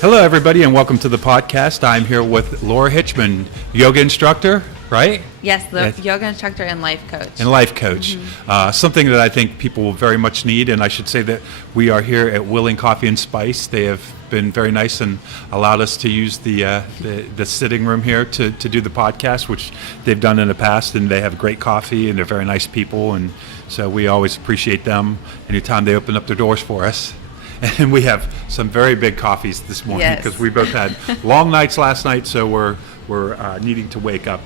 Hello, everybody, and welcome to the podcast. I'm here with Laura Hitchman, yoga instructor, right? Yes, yoga instructor and life coach. And life coach. Mm-hmm. Something that I think people will very much need, and I should say that we are here at Willing Coffee and Spice. They have been very nice and allowed us to use the sitting room here to do the podcast, which they've done in the past, and they have great coffee, and they're very nice people, and so we always appreciate them anytime they open up their doors for us. And we have some very big coffees this morning because we both had long nights last night, so we're needing to wake up.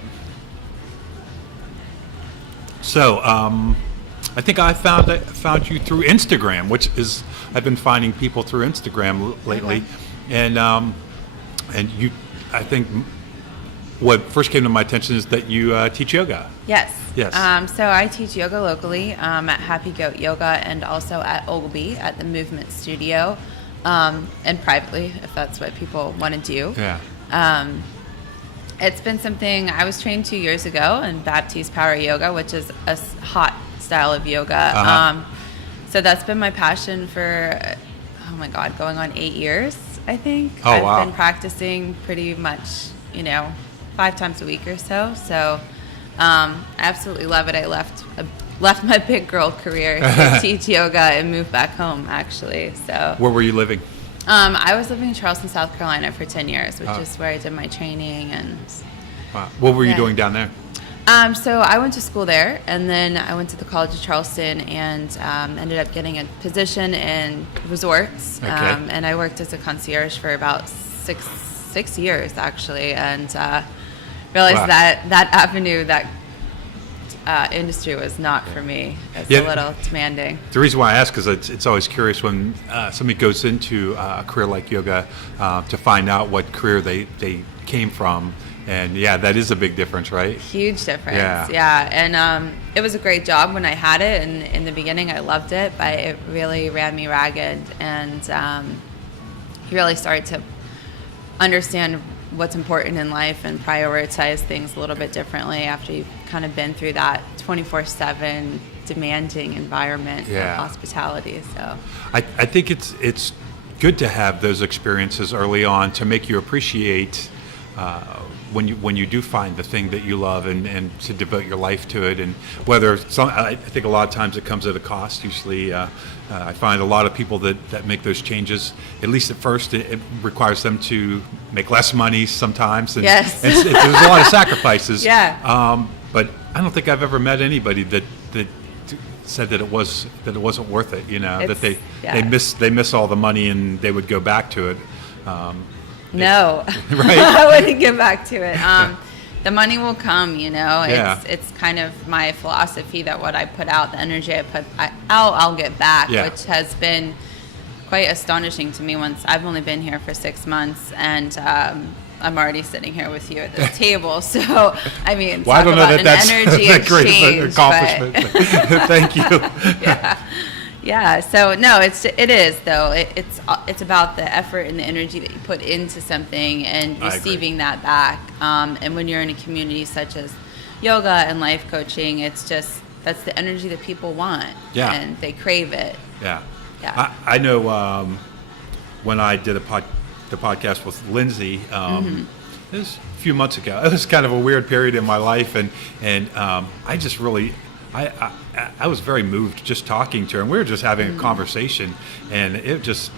So I think I found you through Instagram, which is I've been finding people through Instagram lately, and you, I think what first came to my attention is that you teach yoga. Yes. Yes. So I teach yoga locally at Happy Goat Yoga and also at Ogilby at the Movement Studio, and privately if that's what people want to do. Yeah. It's been something I was trained 2 years ago in Baptiste Power Yoga, which is a hot style of yoga. Uh-huh. So that's been my passion for, oh my God, going on 8 years, I think. Oh, wow. I've been practicing pretty much, 5 times a week or so. So I absolutely love it. I left my big girl career to teach yoga and move back home, actually. So Where were you living? I was living in Charleston, South Carolina for 10 years, which is where I did my training. And Wow. What were you doing down there? So I went to school there, and then I went to the College of Charleston and ended up getting a position in resorts. Okay. And I worked as a concierge for about six years, actually, and realized that avenue, that industry was not for me. It's a little demanding. The reason why I ask is it's always curious when somebody goes into a career like yoga to find out what career they came from. And yeah, that is a big difference, right? Huge difference. Yeah. And it was a great job when I had it, and in the beginning I loved it, but it really ran me ragged, and you really started to understand what's important in life and prioritize things a little bit differently after you've kind of been through that 24/7 demanding environment of hospitality. So I think it's good to have those experiences early on to make you appreciate when you do find the thing that you love and to devote your life to it. And I think a lot of times it comes at a cost. Usually I find a lot of people that make those changes, at least at first, it requires them to make less money sometimes. And yes. There's a lot of sacrifices. Yeah. But I don't think I've ever met anybody that said that it wasn't worth it. That they miss all the money and they would go back to it. No, right? I wouldn't get back to it. The money will come, It's kind of my philosophy that what I put out, the energy I put out, I'll get back, which has been quite astonishing to me. Once I've only been here for 6 months, and I'm already sitting here with you at this table. So, I mean, well, talk about an energy exchange. Great accomplishment. Thank you. Yeah. So no, it is though. It's about the effort and the energy that you put into something and receiving that back. And when you're in a community such as yoga and life coaching, it's just that's the energy that people want. Yeah. And they crave it. Yeah. Yeah. I know when I did the podcast with Lindsay. It was a few months ago. It was kind of a weird period in my life, and I just really. I was very moved just talking to her, and we were just having a conversation, and it just,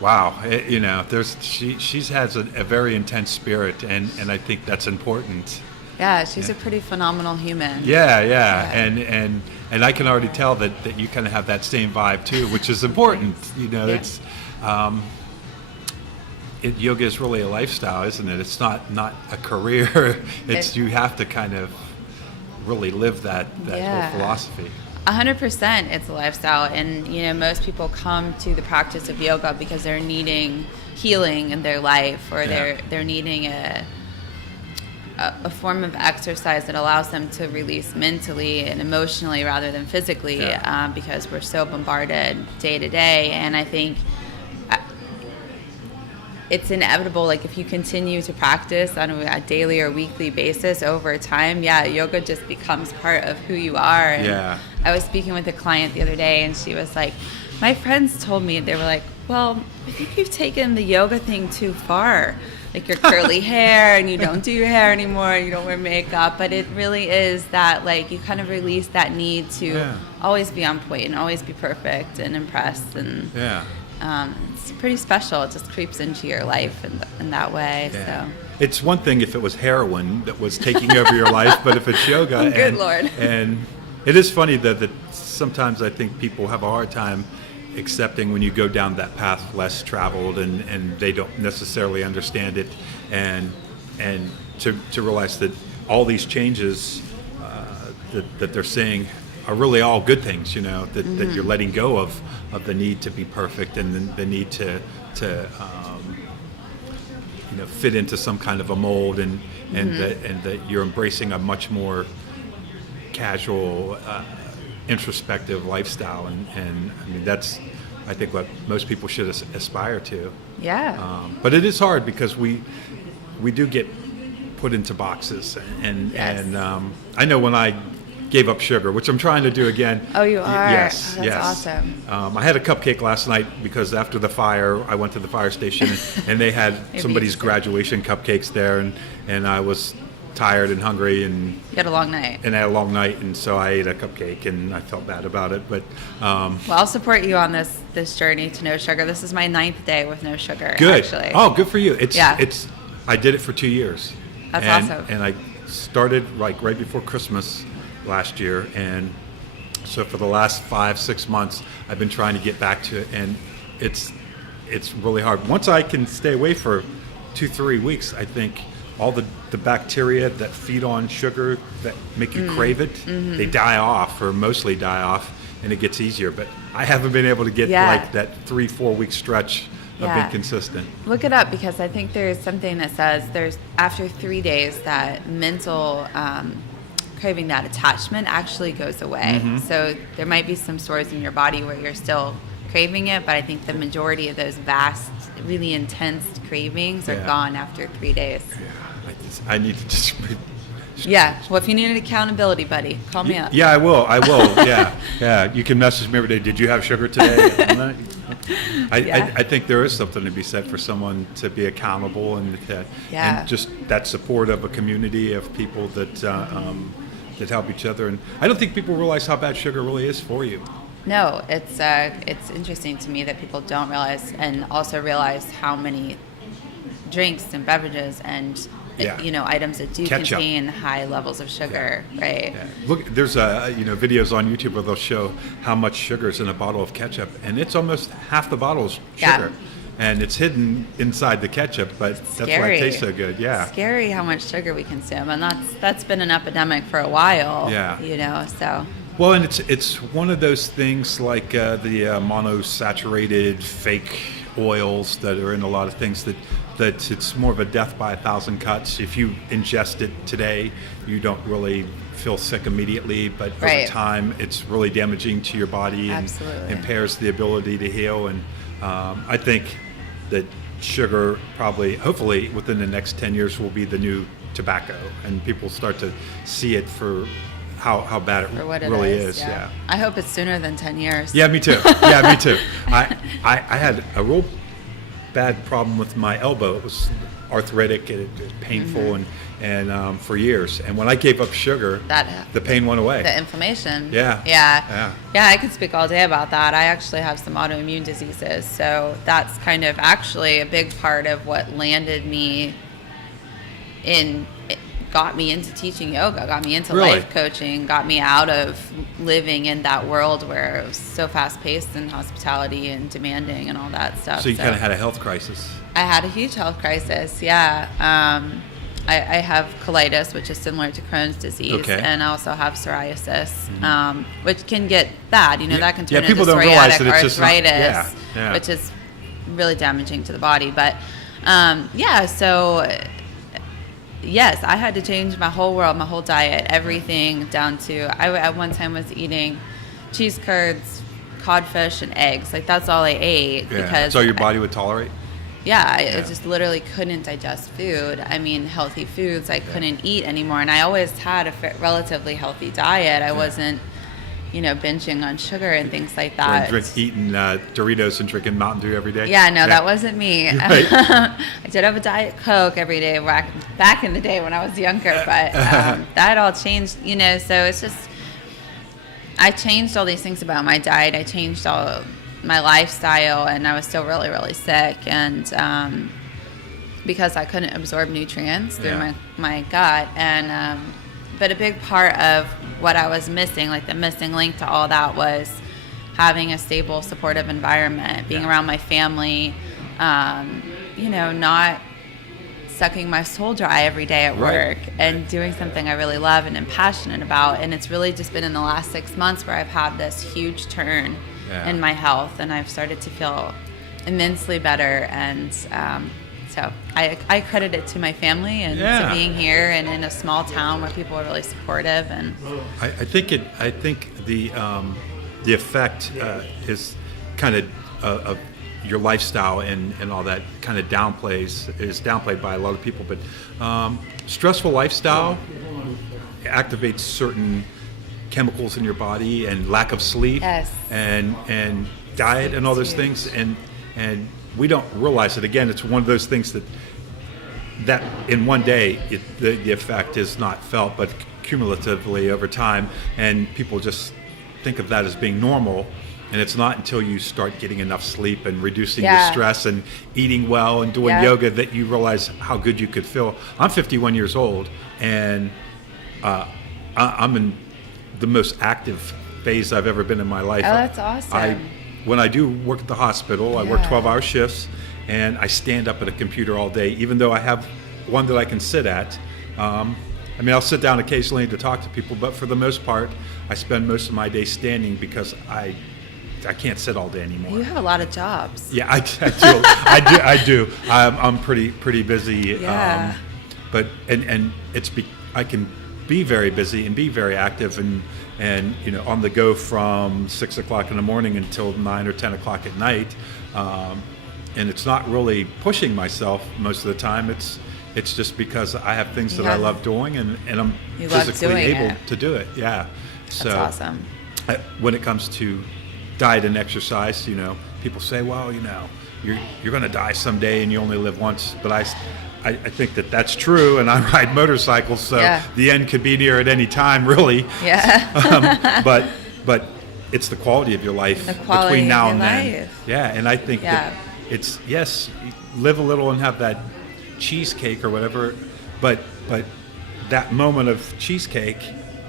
wow, she has a very intense spirit, and I think that's important. Yeah, she's a pretty phenomenal human. Yeah. And I can already tell that you kind of have that same vibe too, which is important. It's yoga is really a lifestyle, isn't it? It's not a career. You have to kind of really live that whole philosophy. 100%, it's a lifestyle, and most people come to the practice of yoga because they're needing healing in their life, or they're needing a form of exercise that allows them to release mentally and emotionally rather than physically, because we're so bombarded day to day. And I think it's inevitable. Like if you continue to practice on a daily or weekly basis over time, yoga just becomes part of who you are. And I was speaking with a client the other day, and she was like, My friends told me, they were like, well, I think you've taken the yoga thing too far. Like your curly hair and you don't do your hair anymore, you don't wear makeup. But it really is that, like, you kind of release that need to always be on point and always be perfect and impress. And it's pretty special. It just creeps into your life in that way. Yeah. So. It's one thing if it was heroin that was taking over your life, but if it's yoga, Good Lord. And it is funny that sometimes I think people have a hard time accepting when you go down that path less traveled and they don't necessarily understand it, and to realize that all these changes that they're seeing are really all good things, that you're letting go of the need to be perfect and the need to fit into some kind of a mold, and that you're embracing a much more casual, introspective lifestyle, and I mean that's, I think, what most people should aspire to. Yeah. But it is hard because we do get put into boxes, and I know when I gave up sugar, which I'm trying to do again. Oh, you are? Yes, oh, that's yes. awesome. I had a cupcake last night because after the fire, I went to the fire station and they had somebody's graduation cupcakes there, and I was tired and hungry, and you had a long night. And I had a long night, and so I ate a cupcake, and I felt bad about it. But well, I'll support you on this journey to no sugar. This is my 9th day with no sugar. Good. Actually. Oh, good for you. I did it for 2 years. That's awesome. And I started like right before Christmas last year, and so for the last 5-6 months I've been trying to get back to it, and it's really hard. Once I can stay away for 2-3 weeks, I think all the bacteria that feed on sugar that make you crave it, they die off, or mostly die off, and it gets easier. But I haven't been able to get like that 3-4 week stretch of being consistent. Look it up, because I think there's something that says there's after 3 days that mental craving, that attachment actually goes away. So there might be some stores in your body where you're still craving it, but I think the majority of those vast, really intense cravings are gone after 3 days. I need to just... Yeah. Well, if you need an accountability buddy, call me up. Yeah, I will. Yeah. You can message me every day. Did you have sugar today? I think there is something to be said for someone to be accountable, and just that support of a community of people that help each other. And I don't think people realize how bad sugar really is for you. No, it's interesting to me that people don't realize, and also realize how many drinks and beverages and items that do Ketchup. contain high levels of sugar, right? Yeah. Look, there's videos on YouTube where they'll show how much sugar is in a bottle of ketchup, and it's almost half the bottle is sugar. And it's hidden inside the ketchup, but that's why it tastes so good. Yeah. It's scary how much sugar we consume, and that's been an epidemic for a while. Yeah. So. Well, and it's one of those things like the monosaturated fake oils that are in a lot of things that it's more of a death by 1,000 cuts. If you ingest it today, you don't really feel sick immediately, but over time, it's really damaging to your body and impairs the ability to heal. And I think that sugar probably, hopefully, within the next 10 years will be the new tobacco, and people start to see it for how bad it really is. Yeah. I hope it's sooner than 10 years. Yeah, me too. I had a real bad problem with my elbow. It was arthritic and it was painful and for years. And when I gave up sugar, the pain went away. The inflammation. Yeah. I could speak all day about that. I actually have some autoimmune diseases, so that's kind of actually a big part of what landed me got me into teaching yoga, got me into life coaching, got me out of living in that world where it was so fast-paced and hospitality and demanding and all that stuff. So you kind of had a health crisis. I had a huge health crisis, yeah. I have colitis, which is similar to Crohn's disease, and I also have psoriasis, which can get bad. That can turn into psoriatic arthritis, which is really damaging to the body. But, so... Yes, I had to change my whole world, my whole diet, everything down to, I at one time was eating cheese curds, codfish, and eggs. Like, that's all I ate. Yeah, because that's all your body would tolerate? I just literally couldn't digest food. I mean, healthy foods I couldn't eat anymore. And I always had a relatively healthy diet. I wasn't, binging on sugar and things like Or that. eating Doritos and drinking Mountain Dew every day. Yeah, no, that wasn't me. Right. I did have a Diet Coke every day back in the day when I was younger, but that all changed, so it's just, I changed all these things about my diet. I changed all my lifestyle, and I was still really, really sick. And because I couldn't absorb nutrients through my gut. And but a big part of what I was missing, like the missing link to all that, was having a stable, supportive environment, being around my family, not sucking my soul dry every day at work, and doing something I really love and am passionate about. And it's really just been in the last 6 months where I've had this huge turn in my health, and I've started to feel immensely better. And so I credit it to my family and to being here and in a small town where people are really supportive. And I think the effect is kind of your lifestyle and all that kind of downplayed by a lot of people. But stressful lifestyle activates certain chemicals in your body, and lack of sleep, and diet, and all those things, and we don't realize it. Again, it's one of those things that in one day the effect is not felt, but cumulatively over time, and people just think of that as being normal. And it's not until you start getting enough sleep and reducing your stress and eating well and doing yoga that you realize how good you could feel. I'm 51 years old, and I'm in the most active phase I've ever been in my life. Oh, that's awesome. When I do work at the hospital, I work 12-hour shifts, and I stand up at a computer all day, even though I have one that I can sit at. I'll sit down occasionally to talk to people, but for the most part, I spend most of my day standing because I can't sit all day anymore. You have a lot of jobs. Yeah, I do. I do. I'm pretty busy. Yeah. But I can be very busy and be very active and on the go from 6 o'clock in the morning until 9 or 10 o'clock at night. And it's not really pushing myself most of the time. It's just because I have things that I love doing, and I'm physically able to do it. Yeah. So that's awesome. When it comes to diet and exercise, people say, well, you're going to die someday and you only live once. But I think that that's true, and I ride motorcycles, so the end could be near at any time, really. Yeah. But it's the quality of your life between now and then. Yeah, and I think that it's, live a little and have that cheesecake or whatever, but that moment of cheesecake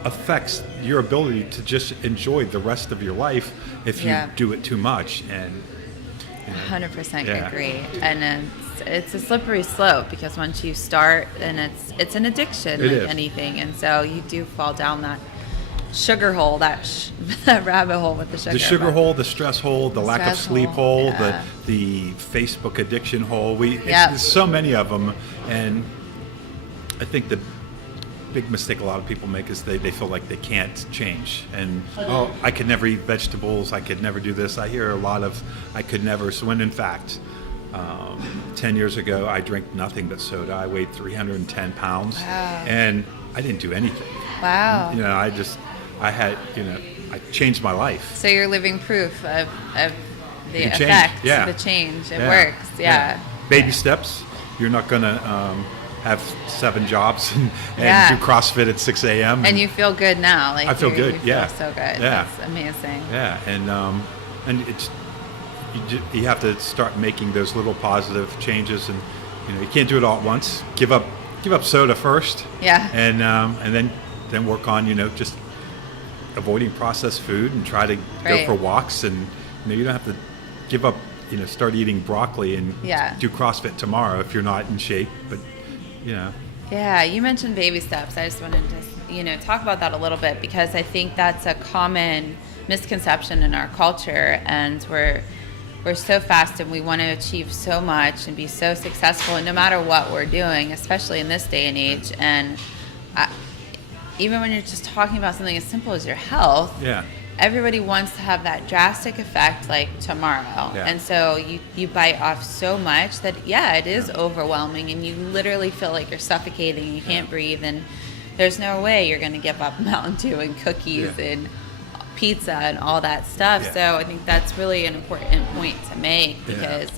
affects your ability to just enjoy the rest of your life if you do it too much. And 100% agree. And it's a slippery slope, because once you start, and it's an addiction like anything, and so you do fall down that sugar hole, that rabbit hole with the sugar. The sugar hole, the stress hole, the lack of sleep hole, the Facebook addiction hole. There's so many of them, and I think the big mistake a lot of people make is they feel like they can't change, and I could never eat vegetables, I could never do this. I hear a lot of I could never. So when in fact 10 years ago I drank nothing but soda. I weighed 310 pounds. Wow. And I didn't do anything. Wow. I changed my life. So you're living proof of the effect, the change. It works. Yeah. Baby steps. You're not gonna have 7 jobs and do CrossFit at 6 a.m. And you feel good now. Like I feel good. You feel so good. Yeah. That's amazing. Yeah, and it's you have to start making those little positive changes, and you can't do it all at once. Give up soda first. Yeah. And then work on just avoiding processed food and try to go for walks, and you don't have to give up. Start eating broccoli and do CrossFit tomorrow if you're not in shape. But Yeah, you mentioned baby steps. I just wanted to talk about that a little bit, because I think that's a common misconception in our culture, and we're so fast and we want to achieve so much and be so successful, and no matter what we're doing, especially in this day and age. And even when you're just talking about something as simple as your health, everybody wants to have that drastic effect like tomorrow. And so you bite off so much that it is overwhelming, and you literally feel like you're suffocating, you can't breathe, and there's no way you're going to give up Mountain Dew and cookies and pizza and all that stuff. Yeah. So I think that's really an important point to make, because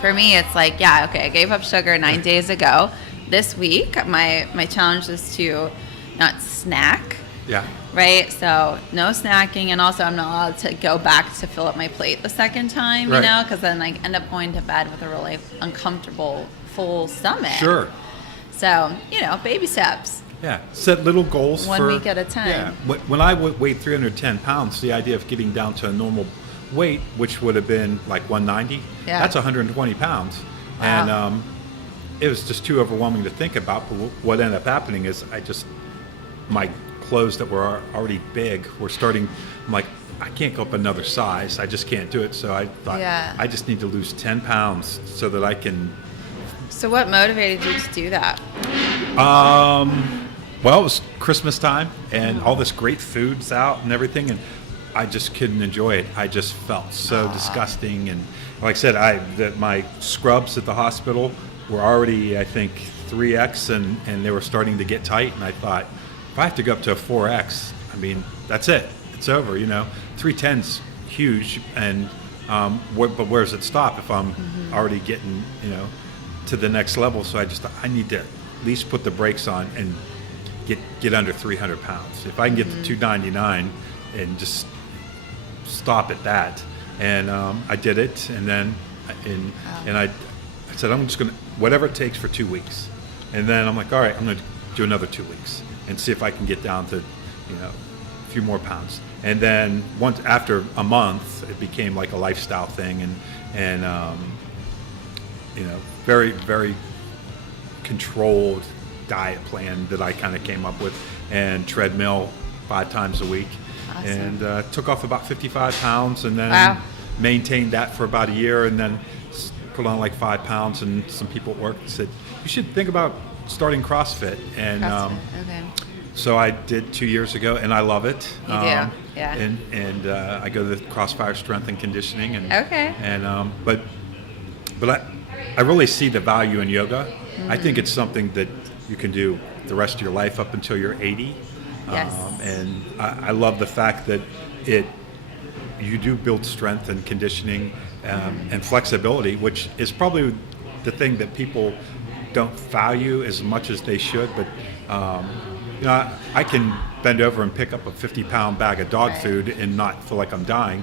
for me, it's like, yeah, okay, I gave up sugar 9 days ago. This week, my challenge is to not snack. Yeah. Right? So no snacking, and also I'm not allowed to go back to fill up my plate the second time, Right. you know, because then I end up going to bed with a really uncomfortable, full stomach. Sure. So, you know, baby steps. Yeah, set little goals. One for, week at a time. Yeah, when I weighed 310 pounds, the idea of getting down to a normal weight, which would have been like 190, that's 120 pounds. Wow. And it was just too overwhelming to think about. But what ended up happening is my clothes that were already big were starting, I'm like, I can't go up another size. I just can't do it. So I thought, I just need to lose 10 pounds so that I can. So what motivated you to do that? Well, it was Christmas time and all this great food's out and everything, and I just couldn't enjoy it. I just felt so disgusting. And like I said, my scrubs at the hospital were already, I think, 3X, and they were starting to get tight. And I thought, if I have to go up to a 4X, I mean, that's it. It's over, you know. 310's huge, and but where does it stop if I'm already getting, you know, to the next level? So I just thought, I need to at least put the brakes on and get under 300 pounds. If I can get to 299 and just stop at that. And I did it, and then I said, I'm just going to, whatever it takes for 2 weeks. And then I'm like, all right, I'm going to do another 2 weeks and see if I can get down to, you know, a few more pounds. And then once after a month, it became like a lifestyle thing, and you know, very, very controlled diet plan that I kind of came up with, and treadmill 5 times a week. Awesome. And took off about 55 pounds, and then maintained that for about a year, and then put on like 5 pounds. And some people at work said, you should think about starting CrossFit. And Okay. so I did 2 years ago, and I love it. You do, yeah. And I go to the Crossfire Strength and Conditioning. And, Okay. And but I really see the value in yoga. I think it's something that you can do the rest of your life up until you're 80. Yes. And I love the fact that you do build strength and conditioning and flexibility, which is probably the thing that people don't value as much as they should. But you know, I can bend over and pick up a 50-pound bag of dog food and not feel like I'm dying,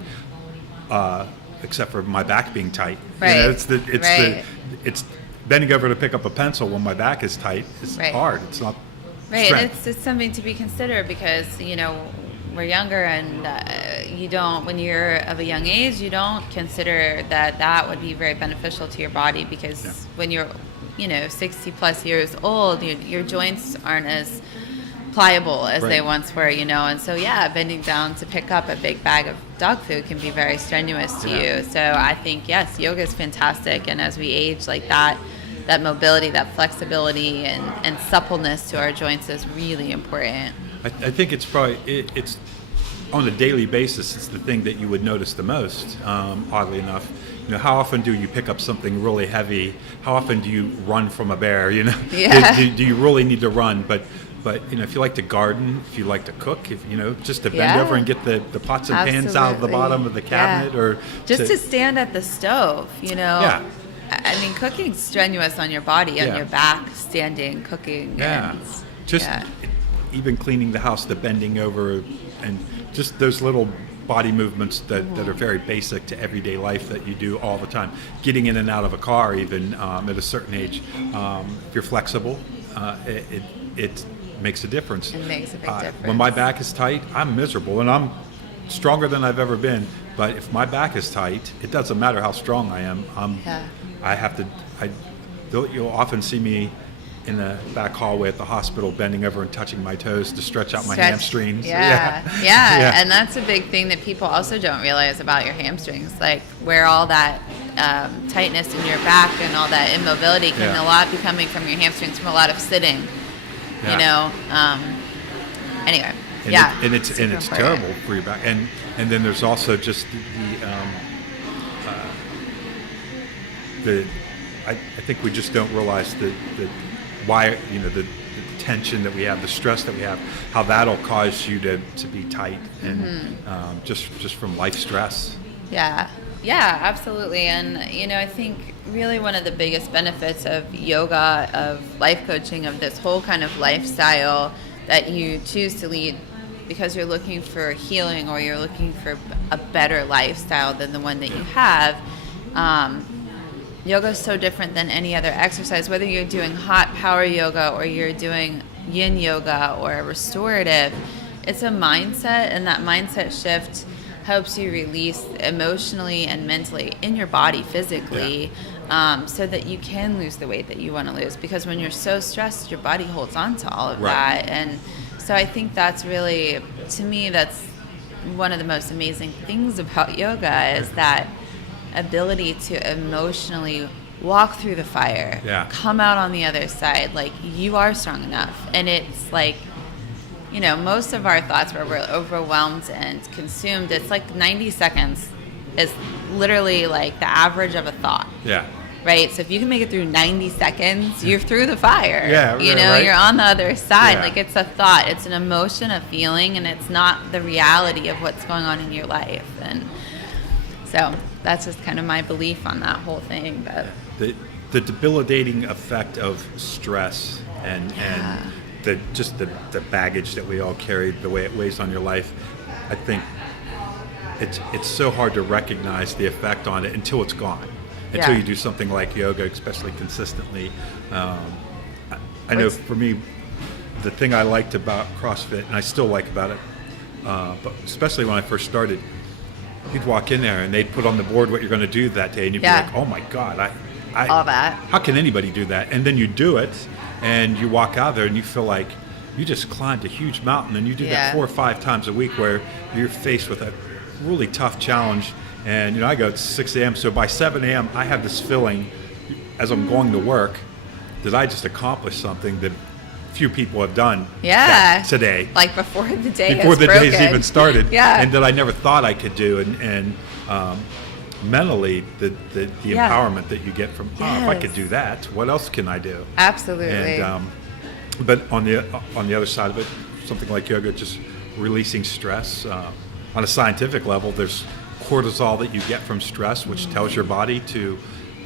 except for my back being tight. Right. You know, it's bending over to pick up a pencil when my back is tight. It's hard. It's not. Right, strength. and it's something to be considered, because, you know, we're younger, and you don't, when you're of a young age, you don't consider that would be very beneficial to your body, because when you're, you know, 60 plus years old, your joints aren't as pliable as they once were, you know. And so bending down to pick up a big bag of dog food can be very strenuous to you. So I think, yes, yoga is fantastic, and as we age, like that mobility, that flexibility, and suppleness to our joints is really important. I think it's probably it's on a daily basis. It's the thing that you would notice the most. Oddly enough, you know, how often do you pick up something really heavy? How often do you run from a bear? You know, do you really need to run? But you know, if you like to garden, if you like to cook, if you know, just to bend over and get the pots and pans out of the bottom of the cabinet, or just to stand at the stove, you know. Yeah. I mean, cooking's strenuous on your body, on your back, standing, cooking. Yeah. And, just even cleaning the house, the bending over, and just those little body movements that are very basic to everyday life that you do all the time. Getting in and out of a car, even at a certain age, if you're flexible, it makes a difference. It makes a big difference. When my back is tight, I'm miserable, and I'm stronger than I've ever been. But if my back is tight, it doesn't matter how strong I am. I have to. You'll often see me in the back hallway at the hospital, bending over and touching my toes to stretch out my hamstrings. Yeah, and that's a big thing that people also don't realize about your hamstrings, like where all that tightness in your back and all that immobility can a lot be coming from your hamstrings, from a lot of sitting. You know. Anyway. And it's terrible for your back. And then there's also just I think we just don't realize that why, you know, tension that we have, the stress that we have, how that'll cause you to be tight and just from life stress. Yeah, absolutely. And, I think really one of the biggest benefits of yoga, of life coaching, of this whole kind of lifestyle that you choose to lead because you're looking for healing or you're looking for a better lifestyle than the one that you have. Yoga is so different than any other exercise, whether you're doing hot power yoga or you're doing yin yoga or restorative. It's a mindset, and that mindset shift helps you release emotionally and mentally in your body physically, so that you can lose the weight that you want to lose. Because when you're so stressed, your body holds on to all of that. And so I think that's really, to me, that's one of the most amazing things about yoga is that ability to emotionally walk through the fire, come out on the other side. Like, you are strong enough. And it's like, most of our thoughts where we're overwhelmed and consumed, it's like 90 seconds is literally like the average of a thought. Yeah. Right? So if you can make it through 90 seconds, you're through the fire. Yeah, right. You're on the other side. Yeah. Like, it's a thought, it's an emotion, a feeling, and it's not the reality of what's going on in your life. And so that's just kind of my belief on that whole thing. But the debilitating effect of stress and the baggage that we all carry, the way it weighs on your life, I think it's so hard to recognize the effect on it until it's gone. Until you do something like yoga, especially consistently. I know for me, the thing I liked about CrossFit, and I still like about it, but especially when I first started, you'd walk in there and they'd put on the board what you're going to do that day, and you'd be like, "Oh my God, I all that. How can anybody do that?" And then you do it, and you walk out there and you feel like you just climbed a huge mountain, and you do that 4 or 5 times a week, where you're faced with a really tough challenge. And I go at 6 a.m. So by 7 a.m. I have this feeling, as I'm going to work, that I just accomplished something that few people have done today. Like before the day day's even started. Yeah. And that I never thought I could do. And mentally, the empowerment that you get from, if I could do that, what else can I do? Absolutely. And but on the other side of it, something like yoga, just releasing stress. On a scientific level, there's cortisol that you get from stress, which tells your body to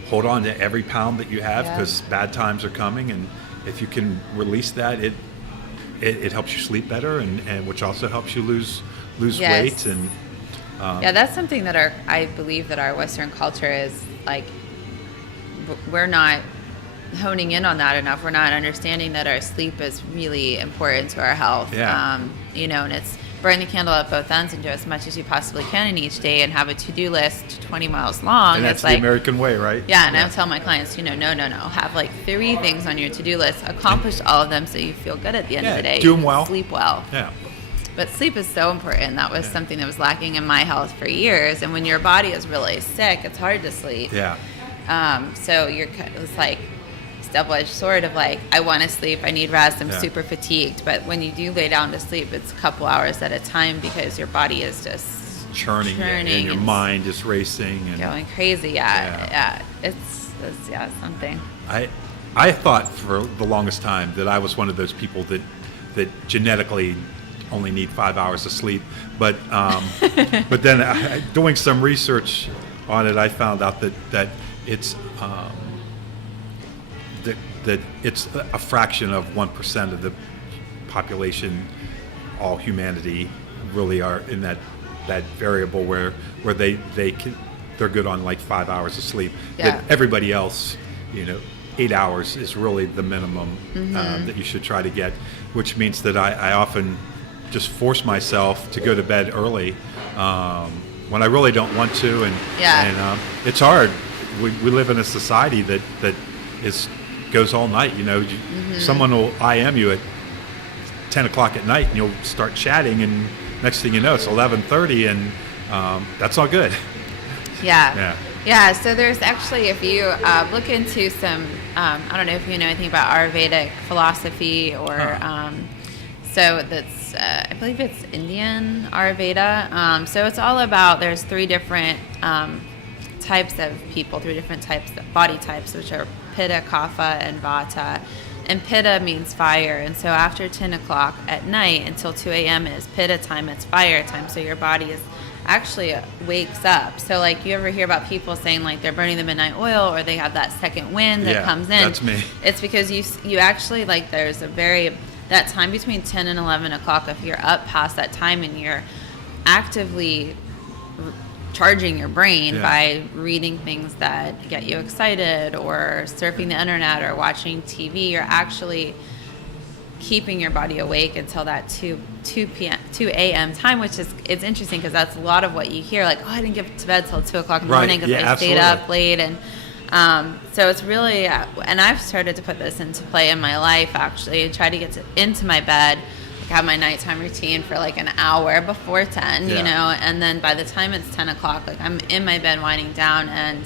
hold on to every pound that you have, because bad times are coming, and if you can release that, it helps you sleep better, and which also helps you lose weight. And that's something that I believe that our Western culture is like, we're not honing in on that enough. We're not understanding that our sleep is really important to our health. And it's burn the candle at both ends and do as much as you possibly can in each day, and have a to-do list 20 miles long. And that's the American way, right? And I tell my clients, no. Have like 3 things on your to-do list. Accomplish all of them so you feel good at the end of the day. Do them well. Sleep well. Yeah. But sleep is so important. That was something that was lacking in my health for years. And when your body is really sick, it's hard to sleep. Yeah. So it's like double-edged sword of like, I want to sleep, I need rest, I'm super fatigued. But when you do lay down to sleep, it's a couple hours at a time, because your body is just churning and your mind is racing and going crazy. It's something. I thought for the longest time that I was one of those people that genetically only need 5 hours of sleep, but then doing some research on it, I found out that it's that it's a fraction of 1% of the population, all humanity, really are in that variable where they're good on like 5 hours of sleep. That everybody else, 8 hours is really the minimum that you should try to get, which means that I often just force myself to go to bed early when I really don't want to, and it's hard. We live in a society that goes all night. Someone will IM you at 10 o'clock at night, and you'll start chatting, and next thing you know, it's 11:30, and that's all good. So there's actually, if you look into some, I don't know if you know anything about Ayurvedic philosophy, or so that's, I believe it's Indian Ayurveda. So it's all about, there's 3 different types of people, 3 different types, body types, which are Pitta, Kapha, and Vata. And Pitta means fire. And so after 10 o'clock at night until 2 a.m. is Pitta time, it's fire time. So your body is actually wakes up. So like you ever hear about people saying like they're burning the midnight oil or they have that second wind that comes in. That's me. It's because you actually like there's that time between 10 and 11 o'clock, if you're up past that time and you're actively charging your brain by reading things that get you excited or surfing the internet or watching TV, you're actually keeping your body awake until that 2 a.m. time, which is, it's interesting because that's a lot of what you hear, like, oh, I didn't get to bed till 2 o'clock in the morning because I stayed up late. And so it's really, and I've started to put this into play in my life, actually, and try to get into my bed, like have my nighttime routine for like an hour before 10, you know, and then by the time it's 10 o'clock, like I'm in my bed winding down, and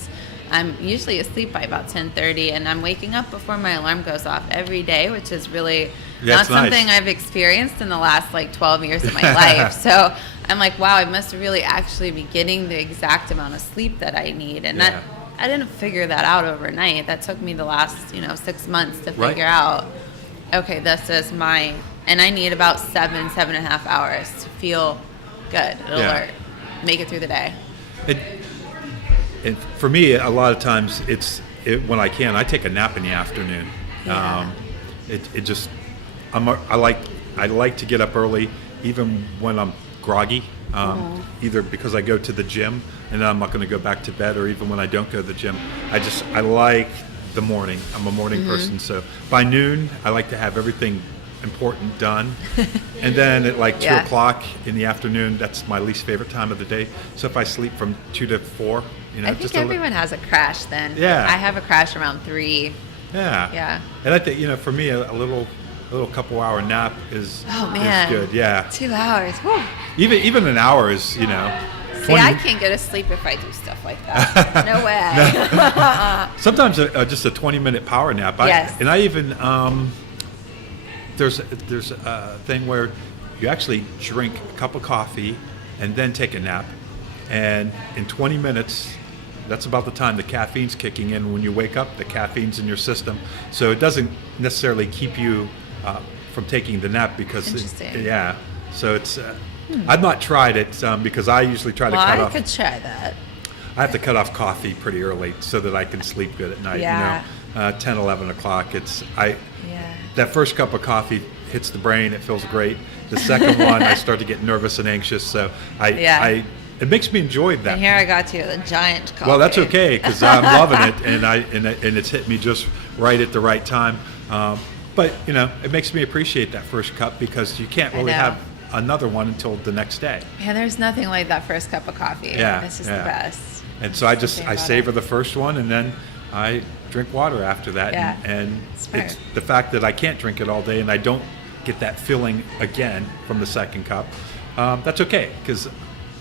I'm usually asleep by about 10:30, and I'm waking up before my alarm goes off every day, which is really not something I've experienced in the last like 12 years of my life. So I'm like, wow, I must really actually be getting the exact amount of sleep that I need. And that I didn't figure that out overnight. That took me the last, 6 months to figure out, okay, this is and I need about 7.5 hours to feel good, alert, make it through the day. And for me, a lot of times when I can, I take a nap in the afternoon. Yeah. I like to get up early, even when I'm groggy, either because I go to the gym and then I'm not going to go back to bed, or even when I don't go to the gym. I like the morning. I'm a morning person, so by noon I like to have everything important done, and then at like 2 o'clock in the afternoon, that's my least favorite time of the day. So if I sleep from 2 to 4, I think everyone has a crash then. Yeah, I have a crash around 3. Yeah. And I think for me a little couple hour nap is good. Yeah, 2 hours. Whew. Even an hour is See, I can't go to sleep if I do stuff like that. No way. Sometimes just a 20-minute power nap. And I even there's a thing where you actually drink a cup of coffee and then take a nap, and in 20 minutes, that's about the time the caffeine's kicking in. When you wake up, the caffeine's in your system, so it doesn't necessarily keep you from taking the nap because so it's I've not tried it because I usually try to cut off. I could try that. I have to cut off coffee pretty early so that I can sleep good at night. 10, 11 o'clock. That first cup of coffee hits the brain. It feels great. The second one, I start to get nervous and anxious. So it makes me enjoy that. And here I got you, the giant coffee. Well, that's okay because I'm loving it, and it's hit me just right at the right time. But it makes me appreciate that first cup because you can't really have another one until the next day. Yeah, there's nothing like that first cup of coffee. Yeah, it's just the best. And so I savor the first one, and then I drink water after that. And it's the fact that I can't drink it all day and I don't get that feeling again from the second cup. That's okay because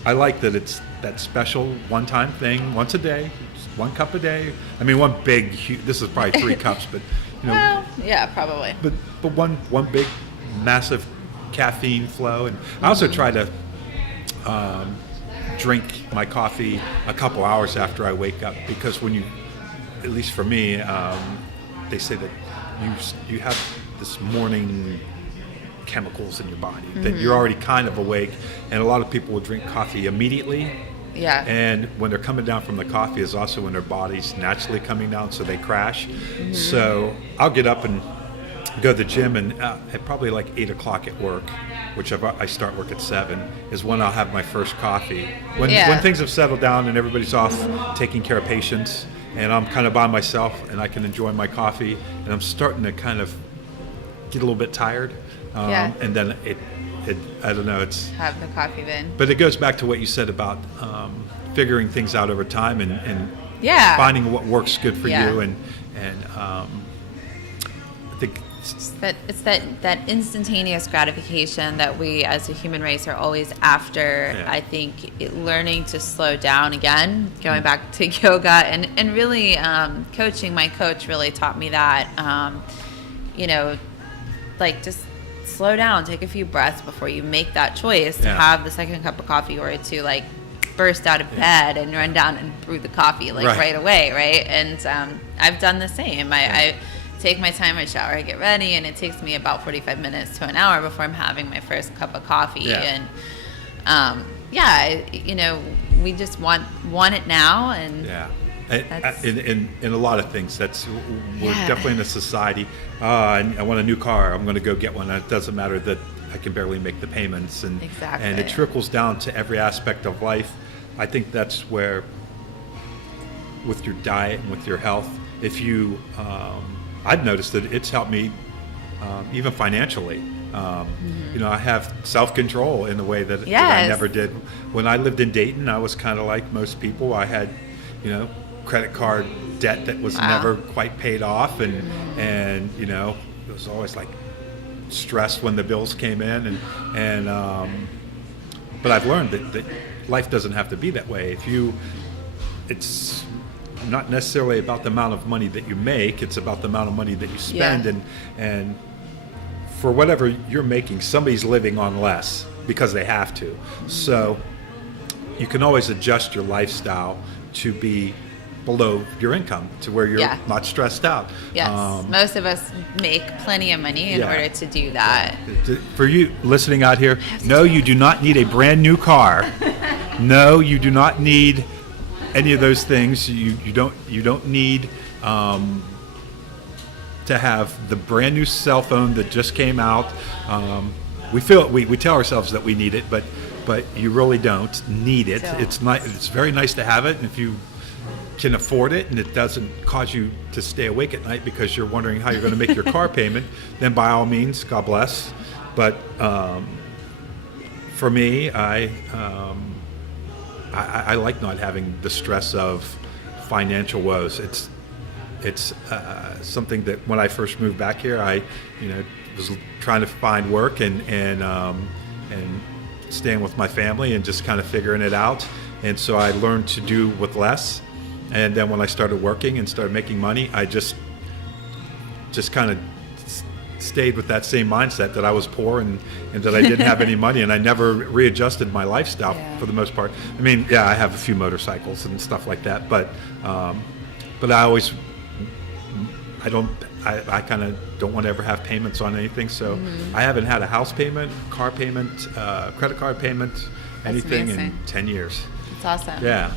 I like that it's that special one-time thing, once a day, just 1 cup a day. I mean, one big, this is probably 3 cups, but well, yeah, probably. But one big, massive caffeine flow, and I also try to drink my coffee a couple hours after I wake up because when you, at least for me, they say that you have this morning chemicals in your body that you're already kind of awake, and a lot of people will drink coffee immediately. Yeah. And when they're coming down from the coffee is also when their body's naturally coming down, so they crash. So I'll get up and go to the gym, and at probably like 8 o'clock at work, which I start work at 7, is when I'll have my first coffee. When things have settled down and everybody's off taking care of patients, and I'm kind of by myself and I can enjoy my coffee, and I'm starting to kind of get a little bit tired. And then I don't know, it's have the coffee then. But it goes back to what you said about figuring things out over time and finding what works good for you, and I think it's that instantaneous gratification that we as a human race are always after. I think learning to slow down again, going back to yoga and really coaching. My coach really taught me that like just slow down, take a few breaths before you make that choice to have the second cup of coffee or to like burst out of bed and run down and brew the coffee right away, right? And I've done the same. I take my time, I shower, I get ready, and it takes me about 45 minutes to an hour before I'm having my first cup of coffee. And we just want it now, and in a lot of things, we're definitely in a society. I want a new car. I'm going to go get one. It doesn't matter that I can barely make the payments, and it trickles down to every aspect of life. I think that's where, with your diet and with your health, if you, I've noticed that it's helped me, even financially. I have self-control in a way that I never did. When I lived in Dayton, I was kind of like most people. I had, credit card debt that was never quite paid off, and it was always like stressed when the bills came in, but I've learned that life doesn't have to be that way. It's not necessarily about the amount of money that you make, it's about the amount of money that you spend, and for whatever you're making, somebody's living on less because they have to. So you can always adjust your lifestyle to be below your income, to where you're not stressed out. Yes, most of us make plenty of money in order to do that. For you listening out here, no, you do not need a brand new car. No, you do not need any of those things. You don't need to have the brand new cell phone that just came out. We tell ourselves that we need it, but you really don't need it. It's very nice to have it, and if you can afford it and it doesn't cause you to stay awake at night because you're wondering how you're going to make your car payment, then by all means, God bless. But for me, I like not having the stress of financial woes. It's something that when I first moved back here, I was trying to find work and staying with my family and just kind of figuring it out. And so I learned to do with less. And then when I started working and started making money, I just kind of stayed with that same mindset that I was poor and that I didn't have any money, and I never readjusted my lifestyle for the most part. I mean, I have a few motorcycles and stuff like that, but I kind of don't want to ever have payments on anything. So I haven't had a house payment, car payment, credit card payment, anything in 10 years. That's awesome. Yeah.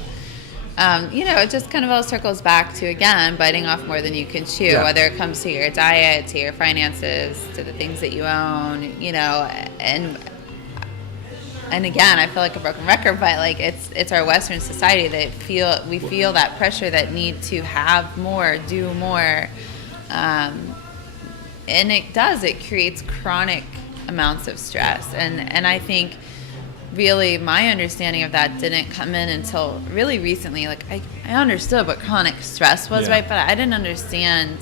It just kind of all circles back to, again, biting off more than you can chew, whether it comes to your diet, to your finances, to the things that you own, and again, I feel like a broken record, but like it's our Western society that we feel that pressure that need to have more, do more, and it creates chronic amounts of stress, and I think really my understanding of that didn't come in until really recently. Like I understood what chronic stress was, right? But I didn't understand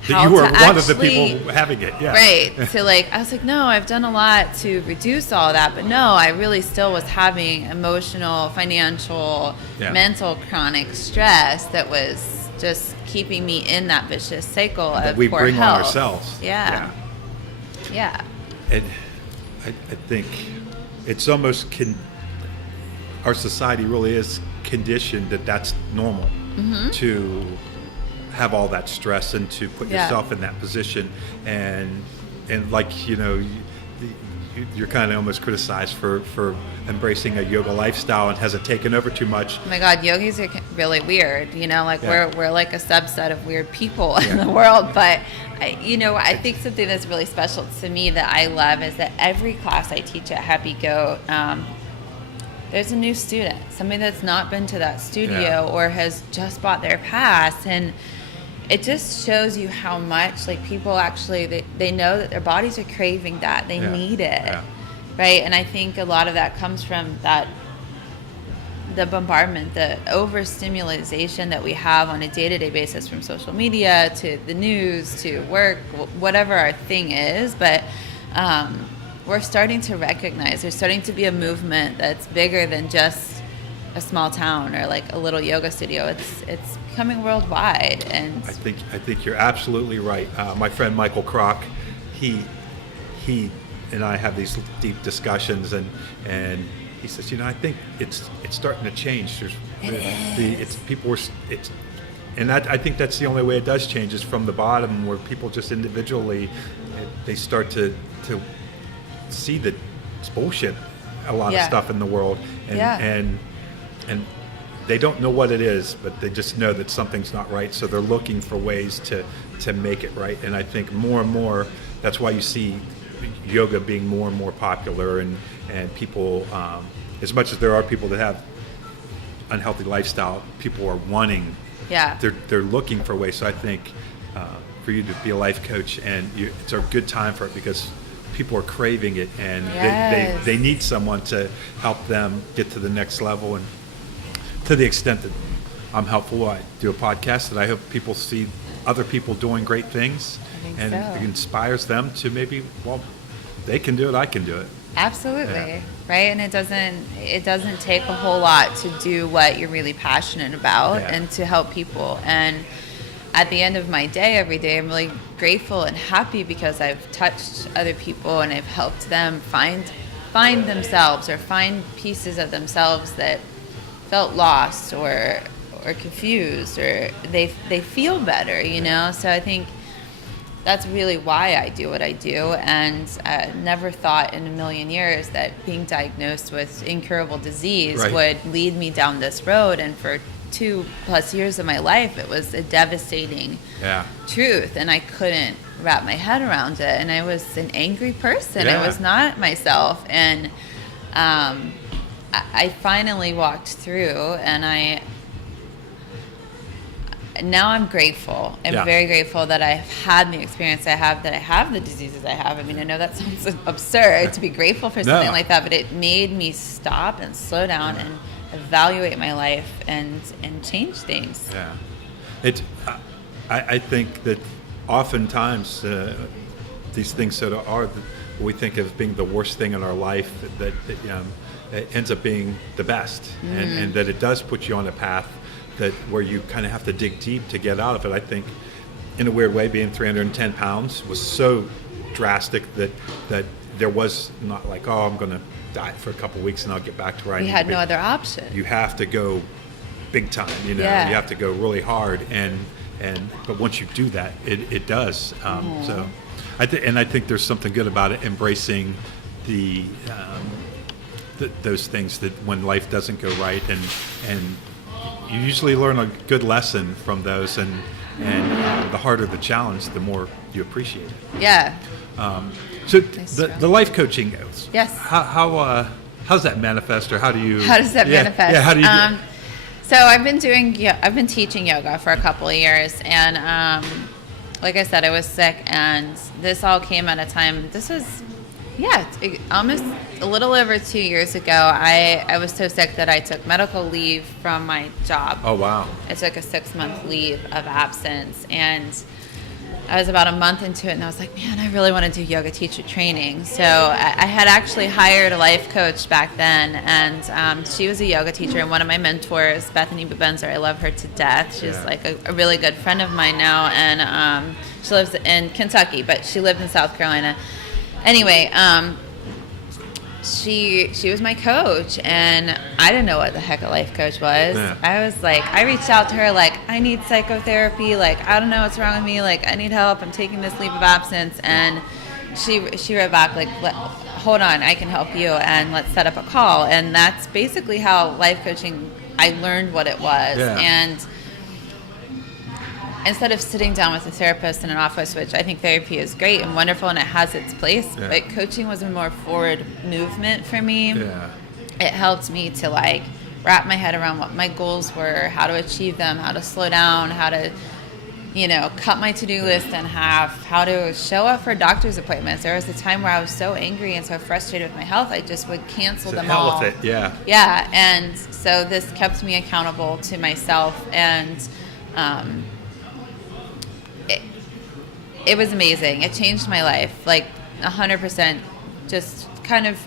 how you were to one of the people having it, right? So I was like, no, I've done a lot to reduce all that, but no, I really still was having emotional, financial, mental chronic stress that was just keeping me in that vicious cycle of we poor bring health. on ourselves. Yeah. And I think it's almost our society really is conditioned that that's normal to have all that stress and to put yourself in that position, and like you're kind of almost criticized for embracing a yoga lifestyle, and has it taken over too much? Oh my God, yogis are really weird. We're like a subset of weird people in the world, but. I think something that's really special to me that I love is that every class I teach at Happy Goat, there's a new student, somebody that's not been to that studio or has just bought their pass, and it just shows you how much people actually they know that their bodies are craving that, they need it, right? And I think a lot of that comes from the bombardment, the overstimulation that we have on a day-to-day basis, from social media to the news to work, whatever our thing is. But we're starting to recognize there's starting to be a movement that's bigger than just a small town or a little yoga studio. It's becoming worldwide, and I think you're absolutely right. My friend Michael Kroc, he and I have these deep discussions, and he says, I think it's starting to change. And I think that's the only way it does change is from the bottom, where people just individually, they start to see that it's bullshit, a lot of stuff in the world, and they don't know what it is, but they just know that something's not right, so they're looking for ways to make it right. And I think more and more, that's why you see yoga being more and more popular, and people, as much as there are people that have unhealthy lifestyle, people are wanting, they're looking for ways. So I think for you to be a life coach, and it's a good time for it, because people are craving it, and they need someone to help them get to the next level. And to the extent that I'm helpful, I do a podcast that I hope people see other people doing great things, and it inspires them to maybe, they can do it, I can do it. Absolutely. Right? And it doesn't take a whole lot to do what you're really passionate about and to help people. And at the end of my day, every day, I'm really grateful and happy because I've touched other people and I've helped them find themselves, or find pieces of themselves that felt lost or confused, or they feel better, So I think that's really why I do what I do, and never thought in a million years that being diagnosed with incurable disease would lead me down this road. And for 2+ years of my life, it was a devastating truth, and I couldn't wrap my head around it. And I was an angry person. I was not myself. And I finally walked through, and now I'm grateful. I'm very grateful that I've had the experience I have, that I have the diseases I have. I mean, I know that sounds absurd to be grateful for something like that, but it made me stop and slow down and evaluate my life and change things. I think that oftentimes these things that are we think of being the worst thing in our life, that it ends up being the best, and that it does put you on a path where you kind of have to dig deep to get out of it. I think, in a weird way, being 310 pounds was so drastic that there was not like, I'm going to diet for a couple of weeks and I'll get back to where I need to be. You had no other option. You have to go big time, you have to go really hard, but once you do that, it does. So I think there's something good about it, embracing those things that when life doesn't go right, and you usually learn a good lesson from those, and the harder the challenge, the more you appreciate it. So the life coaching goes. Yes. How's that manifest, or how does that manifest? Yeah, how do you do it? So I've been teaching yoga for a couple of years, and like I said, I was sick, and this all came at a time. This was almost a little over 2 years ago. I was so sick that I took medical leave from my job. Oh, wow. I took a 6-month leave of absence, and I was about a month into it, and I was like, man, I really want to do yoga teacher training. So I had actually hired a life coach back then, and she was a yoga teacher, and one of my mentors, Bethany Bubenzer, I love her to death. She's like a really good friend of mine now, and she lives in Kentucky, but she lived in South Carolina. Anyway, she was my coach, and I didn't know what the heck a life coach was. I was like, I reached out to her like, I need psychotherapy, like, I don't know what's wrong with me, like, I need help, I'm taking this leave of absence. And she wrote back like, hold on, I can help you, and let's set up a call. And that's basically how life coaching, I learned what it was. And instead of sitting down with a therapist in an office, which I think therapy is great and wonderful and it has its place, but coaching was a more forward movement for me. It helped me to like wrap my head around what my goals were, how to achieve them, how to slow down, how to, cut my to-do list in half, how to show up for doctor's appointments. There was a time where I was so angry and so frustrated with my health, I just would cancel them all. Hell with it, Yeah, and so this kept me accountable to myself, and it was amazing. It changed my life, like 100%, just kind of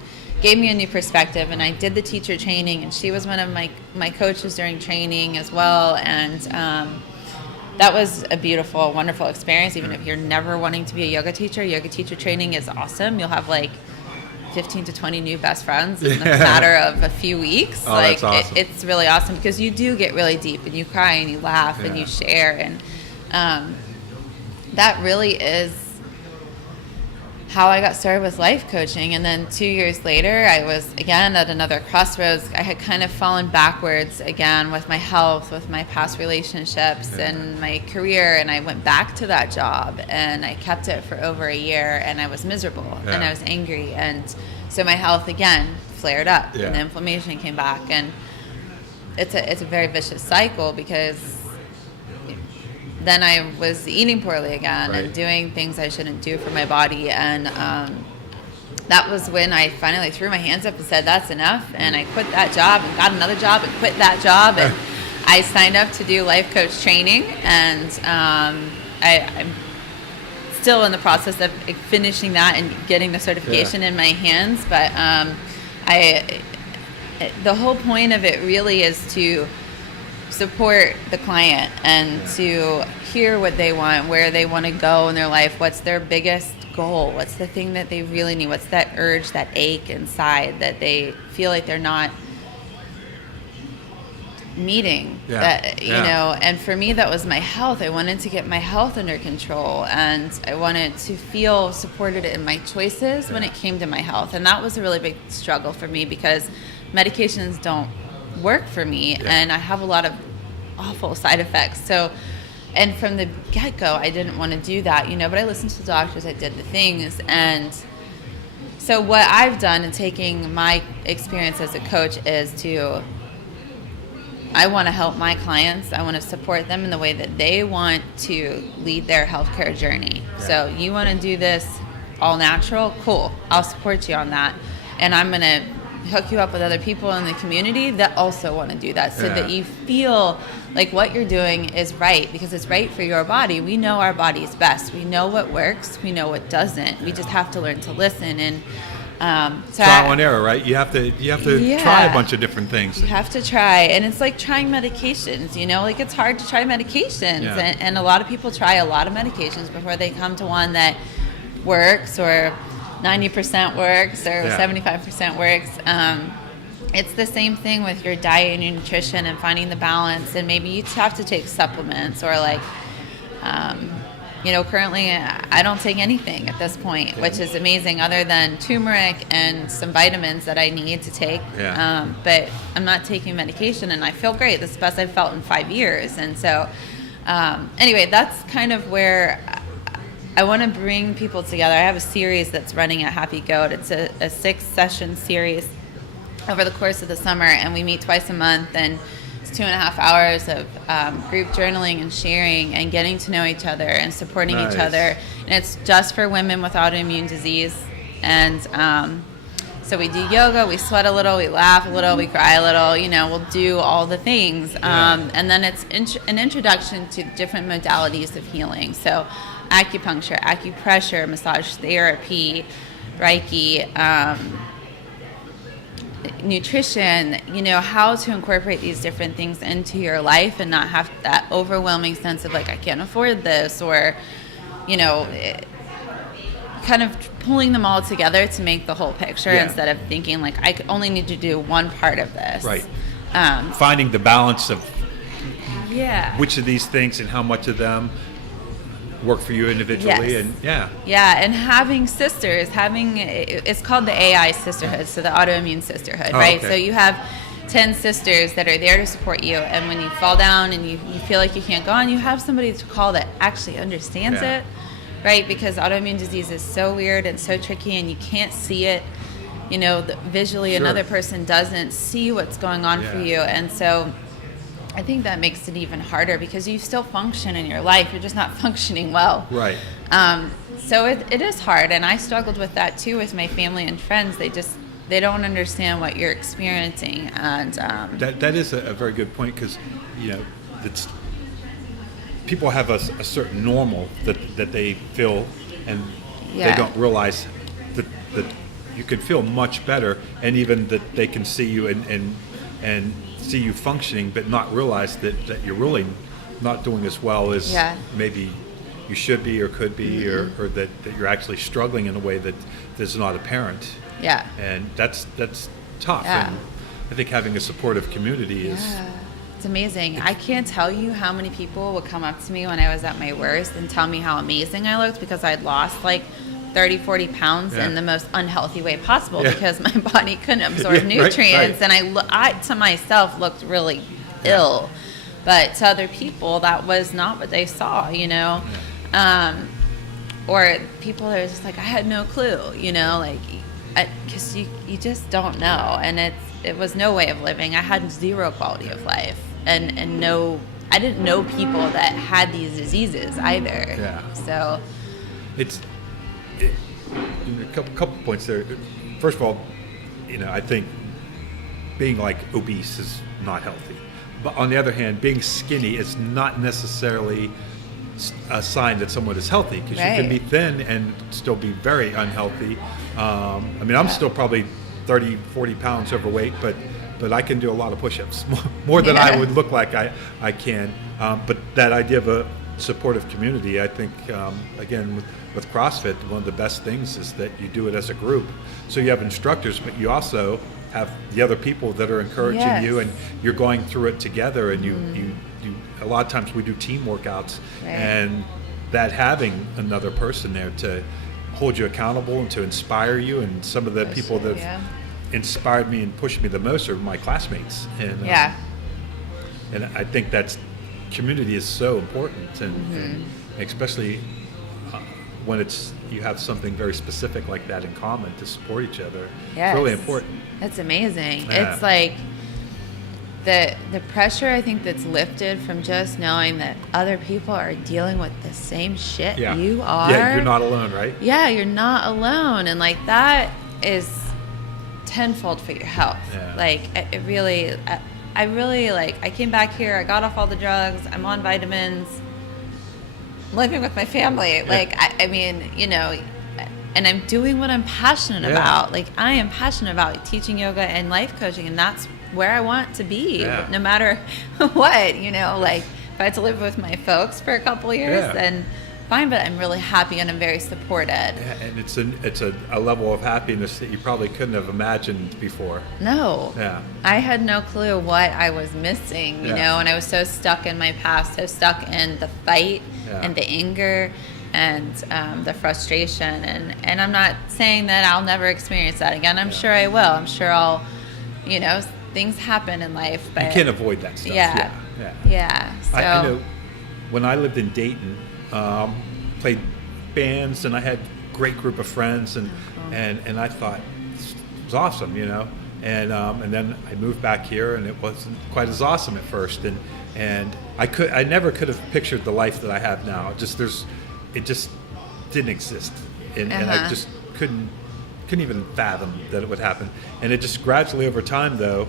gave me a new perspective. And I did the teacher training, and she was one of my coaches during training as well. And that was a beautiful, wonderful experience. Even if you're never wanting to be a yoga teacher training is awesome. You'll have like 15 to 20 new best friends in the matter of a few weeks. Oh, that's awesome. It's really awesome because you do get really deep and you cry and you laugh and you share. And that really is how I got started with life coaching. And then 2 years later, I was again at another crossroads. I had kind of fallen backwards again with my health, with my past relationships and my career. And I went back to that job and I kept it for over a year, and I was miserable and I was angry. And so my health again flared up and the inflammation came back. And it's a very vicious cycle, because then I was eating poorly again and doing things I shouldn't do for my body. And that was when I finally threw my hands up and said, that's enough. And I quit that job and got another job and quit that job. And I signed up to do life coach training. And I'm still in the process of finishing that and getting the certification in my hands. But the whole point of it really is to support the client and to hear what they want, where they want to go in their life, what's their biggest goal, what's the thing that they really need, what's that urge, that ache inside that they feel like they're not meeting. That, you know. And for me, that was my health. I wanted to get my health under control, and I wanted to feel supported in my choices when it came to my health. And that was a really big struggle for me, because medications don't work for me, and I have a lot of awful side effects. So, and from the get-go, I didn't want to do that, you know, but I listened to the doctors, I did the things. And so what I've done in taking my experience as a coach is I want to help my clients. I want to support them in the way that they want to lead their healthcare journey. So you want to do this all natural? Cool. I'll support you on that. And I'm going to hook you up with other people in the community that also want to do that, so that you feel like what you're doing is right, because it's right for your body. We know our body's best. We know what works. We know what doesn't. We just have to learn to listen. And trial and error, right? You have to try a bunch of different things. You have to try. And it's like trying medications, you know, like it's hard to try medications. And a lot of people try a lot of medications before they come to one that works, or 90% works, or 75% works. It's the same thing with your diet and your nutrition and finding the balance. And maybe you have to take supplements, or like, you know, currently I don't take anything at this point, which is amazing, other than turmeric and some vitamins that I need to take. But I'm not taking medication, and I feel great. This is the best I've felt in 5 years. And so anyway, that's kind of where I want to bring people together. I have a series that's running at Happy Goat. It's a 6-session series over the course of the summer, and we meet twice a month, and it's 2.5 hours of group journaling and sharing and getting to know each other and supporting each other. And it's just for women with autoimmune disease. And so we do yoga, we sweat a little, we laugh a little, we cry a little, you know, we'll do all the things. And then it's an introduction to different modalities of healing. So acupuncture, acupressure, massage therapy, Reiki, nutrition, you know, how to incorporate these different things into your life and not have that overwhelming sense of like, I can't afford this, or, you know, kind of pulling them all together to make the whole picture instead of thinking like, I only need to do one part of this. Right. Finding the balance of which of these things and how much of them work for you individually. And and having sisters, it's called the AI sisterhood, so the autoimmune sisterhood, right? So you have 10 sisters that are there to support you, and when you fall down and you feel like you can't go on, you have somebody to call that actually understands it, right? Because autoimmune disease is so weird and so tricky, and you can't see it, you know, visually. Another person doesn't see what's going on for you. And so I think that makes it even harder, because you still function in your life. You're just not functioning well. Right. So it is hard. And I struggled with that too with my family and friends. They don't understand what you're experiencing. And that is a very good point, because, you know, people have a certain normal that they feel, and they don't realize that you can feel much better, and even that they can see you and see you functioning, but not realize that you're really not doing as well as maybe you should be or could be, or that you're actually struggling in a way that is not apparent. Yeah. And that's tough. Yeah. And I think having a supportive community is. Yeah. It's amazing. I can't tell you how many people would come up to me when I was at my worst and tell me how amazing I looked because I'd lost like 30, 40 pounds in the most unhealthy way possible because my body couldn't absorb nutrients. Right. And I, to myself, looked really ill. But to other people, that was not what they saw, you know? Or people that are just like, I had no clue, you know? Like, because you just don't know. And it was no way of living. I had zero quality of life. And no, I didn't know people that had these diseases either. Yeah. So a couple points there. First of all, you know, I think being like obese is not healthy. But on the other hand, being skinny is not necessarily a sign that someone is healthy because you can be thin and still be very unhealthy. I mean, I'm still probably 30, 40 pounds overweight, but I can do a lot of push-ups, more than I would look like I can. But that idea of a supportive community, I think, again, with CrossFit, one of the best things is that you do it as a group. So you have instructors, but you also have the other people that are encouraging you, and you're going through it together. And you a lot of times we do team workouts, and that having another person there to hold you accountable and to inspire you, and some of the people that have inspired me and pushed me the most are my classmates. And and I think that's community is so important, and especially when you have something very specific like that in common to support each other. It's really important. It's amazing. Yeah. It's like the pressure I think that's lifted from just knowing that other people are dealing with the same shit you are. Yeah, you're not alone, right? Yeah, you're not alone, and like that is tenfold for your health. Yeah. Like it really, I really like. I came back here. I got off all the drugs. I'm on vitamins. I'm living with my family. Like I mean, you know, and I'm doing what I'm passionate about. Like I am passionate about teaching yoga and life coaching, and that's where I want to be. No matter what, you know. Like if I had to live with my folks for a couple of years, then fine. But I'm really happy and I'm very supported. Yeah, and it's a level of happiness that you probably couldn't have imagined before. No. Yeah. I had no clue what I was missing, you know, and I was so stuck in my past, so stuck in the fight and the anger and the frustration. And I'm not saying that I'll never experience that again. I'm sure I will. I'm sure I'll, you know, things happen in life. But you can't avoid that stuff. Yeah. So I know when I lived in Dayton, played bands, and I had a great group of friends, and I thought it was awesome, you know. And then I moved back here, and it wasn't quite as awesome at first, and I never could have pictured the life that I have now. It just didn't exist, and I just couldn't even fathom that it would happen. And it just gradually over time, though,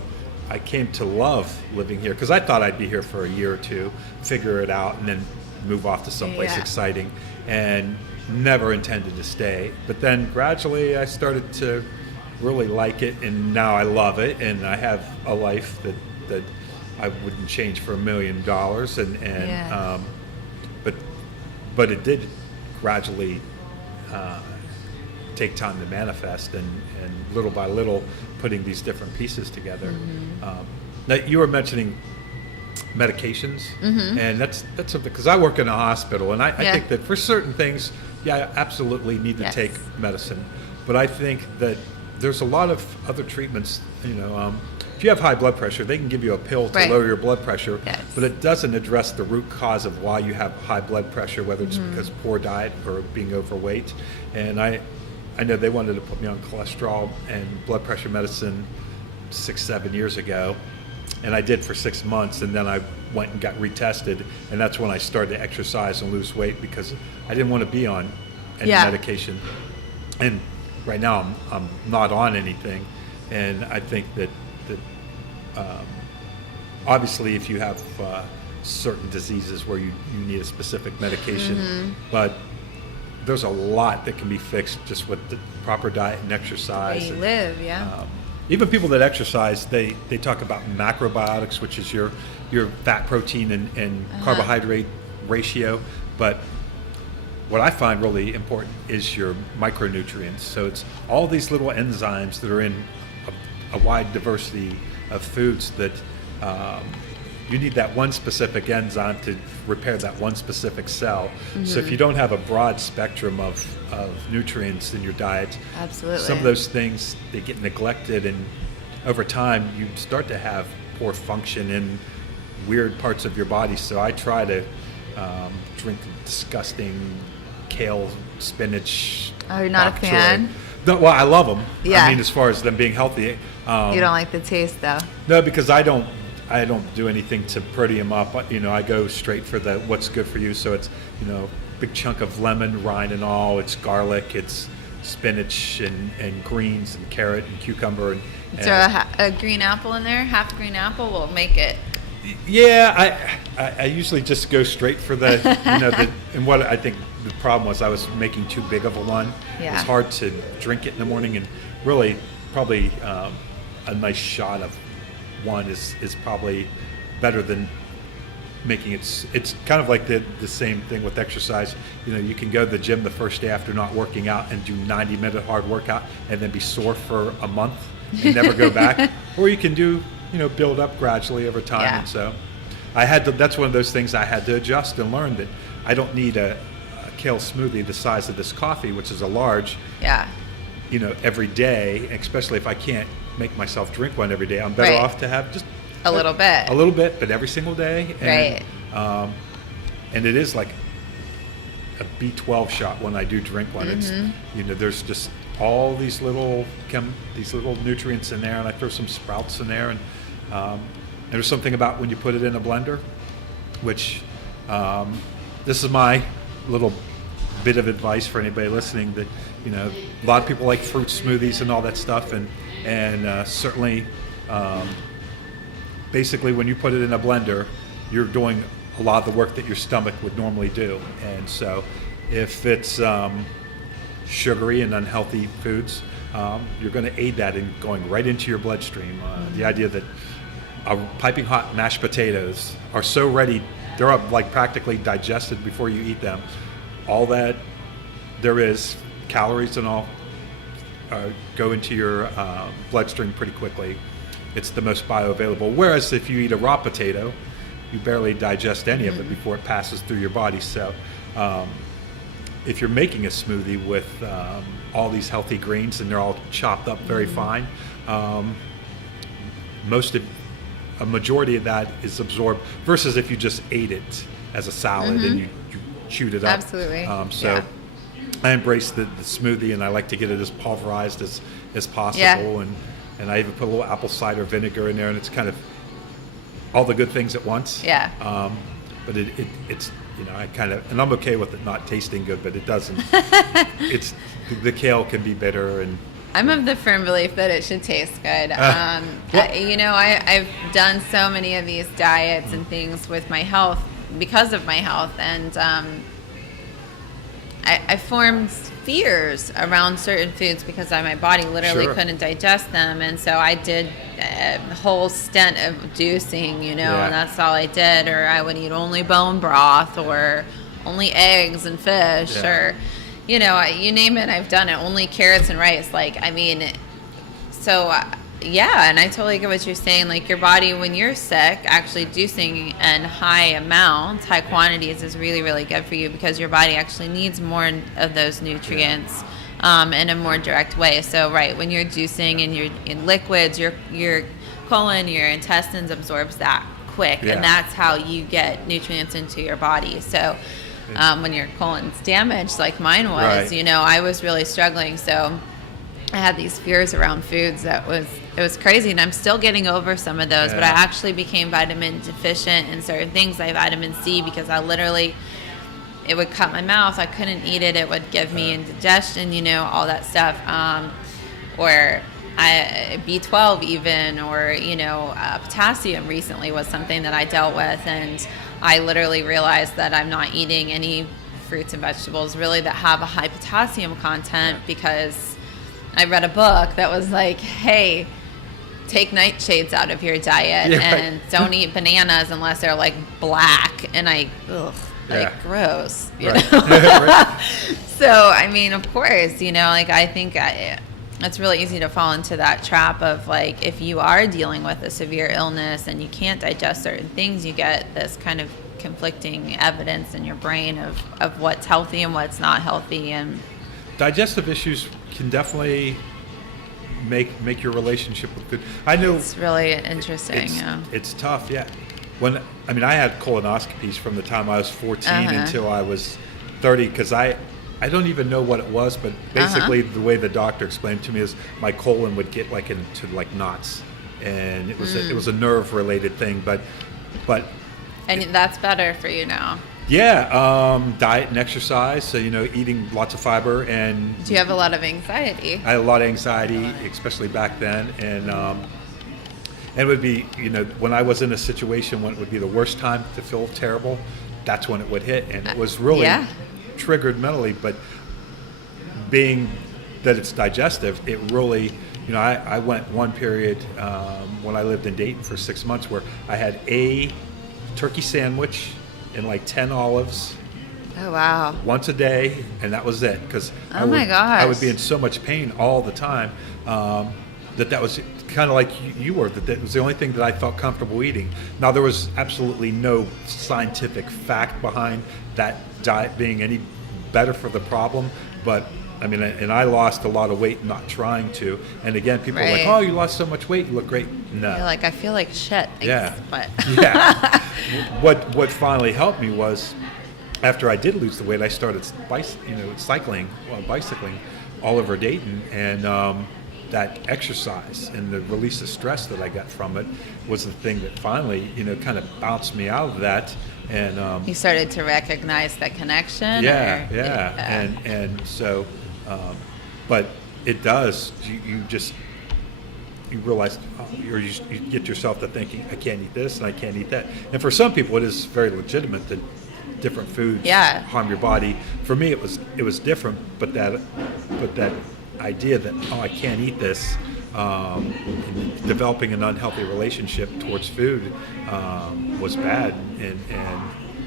I came to love living here because I thought I'd be here for a year or two, figure it out, and then move off to someplace exciting, and never intended to stay. But then gradually I started to really like it, and now I love it, and I have a life that I wouldn't change for $1 million. But it did gradually take time to manifest, and little by little putting these different pieces together. Now you were mentioning medications, and that's something, because I work in a hospital, and I think that for certain things, I absolutely need to take medicine, but I think that there's a lot of other treatments, you know, if you have high blood pressure, they can give you a pill to lower your blood pressure, but it doesn't address the root cause of why you have high blood pressure, whether it's because of poor diet or being overweight. And I know they wanted to put me on cholesterol and blood pressure medicine 6-7 years ago, and I did for 6 months, and then I went and got retested, and that's when I started to exercise and lose weight because I didn't want to be on any medication. And right now I'm not on anything, and I think that obviously if you have certain diseases where you need a specific medication, but there's a lot that can be fixed just with the proper diet and exercise. The way you live, even people that exercise, they talk about macrobiotics, which is your fat, protein, and carbohydrate ratio. But what I find really important is your micronutrients. So it's all these little enzymes that are in a wide diversity of foods that you need that one specific enzyme to repair that one specific cell. So if you don't have a broad spectrum of nutrients in your diet, Absolutely. some of those things, they get neglected, and over time you start to have poor function in weird parts of your body. So I try to drink disgusting kale, spinach. Oh, you're not bok a fan? choy. No, well, I love them. Yeah. I mean, as far as them being healthy. You don't like the taste, though. No, because I don't do anything to pretty them up. I go straight for the what's good for you. So it's, big chunk of lemon, rind and all. It's garlic. It's spinach and greens and carrot and cucumber. And Throw a green apple in there. Half green apple will make it. Yeah, I usually just go straight for the, and what I think the problem was, I was making too big of a one. Yeah. It's hard to drink it in the morning, and really probably a nice shot of one is probably better than making it. It's kind of like the same thing with exercise. You can go to the gym the first day after not working out and do 90-minute hard workout and then be sore for a month and never go back. Or you can do, build up gradually over time. Yeah. And so that's one of those things I had to adjust and learn, that I don't need a kale smoothie the size of this coffee, which is a large, Yeah. Every day, especially if I can't make myself drink one every day. I'm better Right. off to have just A little bit. a little bit, but every single day. And, Right. And it is like a B12 shot when I do drink one. It's, there's just all these little nutrients in there, and I throw some sprouts in there, and there's something about when you put it in a blender, which this is my little bit of advice for anybody listening, that a lot of people like fruit smoothies and all that stuff, and certainly basically when you put it in a blender, you're doing a lot of the work that your stomach would normally do. And so if it's sugary and unhealthy foods, you're going to aid that in going right into your bloodstream. The idea that piping hot mashed potatoes are so ready, they're like practically digested before you eat them. All that there is, calories and all, go into your bloodstream pretty quickly. It's the most bioavailable. Whereas if you eat a raw potato, you barely digest any of it before it passes through your body. So if you're making a smoothie with all these healthy greens and they're all chopped up very fine, a majority of that is absorbed, versus if you just ate it as a salad and you chewed it up. Absolutely. So I embrace the smoothie, and I like to get it as pulverized as possible. Yeah. And I even put a little apple cider vinegar in there, and it's kind of all the good things at once. Yeah. But it's I kind of, and I'm okay with it not tasting good, but it doesn't. It's the kale can be bitter, and I'm of the firm belief that it should taste good. I've done so many of these diets and things with my health, because of my health, and I formed fears around certain foods because my body literally Sure. couldn't digest them, and so I did a whole stint of juicing, and that's all I did. Or I would eat only bone broth, or only eggs and fish, or you name it, I've done it. Only carrots and rice. And I totally get what you're saying. Like, your body, when you're sick, actually juicing in high quantities is really, really good for you, because your body actually needs more of those nutrients in a more direct way. So, when you're juicing and you're in liquids, your colon, your intestines absorbs that quick, and that's how you get nutrients into your body. So, when your colon's damaged, like mine was, I was really struggling. So I had these fears around foods it was crazy, and I'm still getting over some of those, but I actually became vitamin deficient in certain things, like vitamin C, because it would cut my mouth. I couldn't eat it. It would give me indigestion, all that stuff. Or B12 even, or, potassium recently was something that I dealt with, and I literally realized that I'm not eating any fruits and vegetables really that have a high potassium content, because I read a book that was like, hey, take nightshades out of your diet and don't eat bananas unless they're like black. And Like, Yeah. gross. You Right. know? Right. So, I mean, of course, like, I think it's really easy to fall into that trap of, like, if you are dealing with a severe illness and you can't digest certain things, you get this kind of conflicting evidence in your brain of what's healthy and what's not healthy. And Digestive issues can definitely make your relationship with food. I know it's really interesting. it's, Yeah. it's tough, yeah. I had colonoscopies from the time I was 14 until I was 30, because I don't even know what it was, but basically the way the doctor explained to me is my colon would get like into like knots, and it was a nerve related thing, but And that's better for you now. yeah, diet and exercise, so eating lots of fiber. And Do you have a lot of anxiety? I had a lot of anxiety, especially back then, and it would be, when I was in a situation when it would be the worst time to feel terrible, that's when it would hit, and it was really triggered mentally. But being that it's digestive, it really, I went one period when I lived in Dayton for 6 months where I had a turkey sandwich and like 10 olives. Oh, wow. Once a day, and that was it. Because Oh my gosh. I would be in so much pain all the time that was kind of like you were. That was the only thing that I felt comfortable eating. Now, there was absolutely no scientific fact behind that diet being any better for the problem, but and I lost a lot of weight not trying to. And again, people are like, "Oh, you lost so much weight, you look great." No. You're like, I feel like shit. Thanks, Yeah. But Yeah. What finally helped me was, after I did lose the weight, I started bicycling all over Dayton, and that exercise and the release of stress that I got from it was the thing that finally, kind of bounced me out of that. And you started to recognize that connection. yeah. And so, but it does. You realize, or you get yourself to thinking, I can't eat this and I can't eat that. And for some people, it is very legitimate that different foods harm your body. For me, it was different, but that idea that I can't eat this, developing an unhealthy relationship towards food was bad, and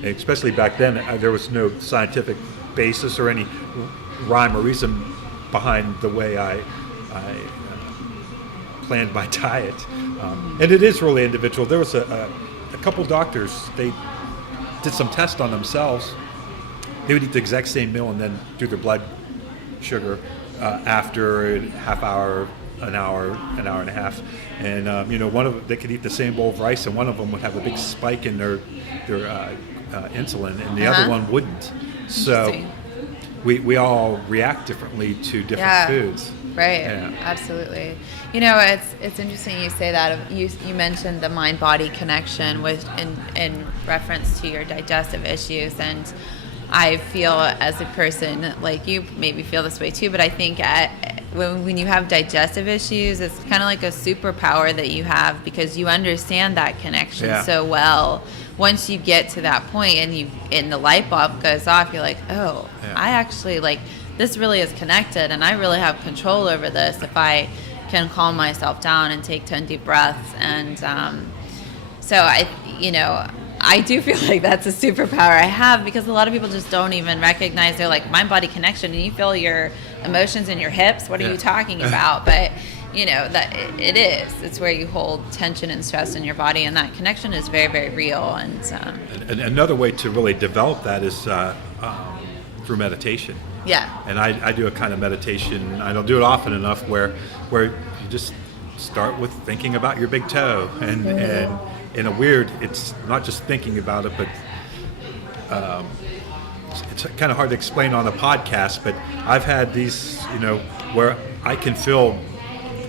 especially back then, there was no scientific basis or any rhyme or reason behind the way I planned my diet, and it is really individual. There was a couple doctors, they did some tests on themselves. They would eat the exact same meal and then do their blood sugar after a half hour, an hour and a half, and one of them, they could eat the same bowl of rice, and one of them would have a big spike in their insulin, and the other one wouldn't. So we all react differently to different foods. Right. Yeah. Absolutely. It's interesting you say that. You mentioned the mind-body connection in reference to your digestive issues, and I feel as a person like you maybe feel this way too, but I think when you have digestive issues, it's kind of like a superpower that you have, because you understand that connection so well. Once you get to that point and the light bulb goes off, you're like, oh, I actually this really is connected, and I really have control over this if I can calm myself down and take 10 deep breaths. And so I do feel like that's a superpower I have, because a lot of people just don't even recognize. They're like, mind-body connection, and you feel your emotions in your hips. What are you talking about? But that it is. It's where you hold tension and stress in your body, and that connection is very, very real. And another way to really develop that is through meditation. Yeah. And I do a kind of meditation. I don't do it often enough where you just start with thinking about your big toe, and in a weird, it's not just thinking about it, but it's kind of hard to explain on a podcast, but I've had these, where I can feel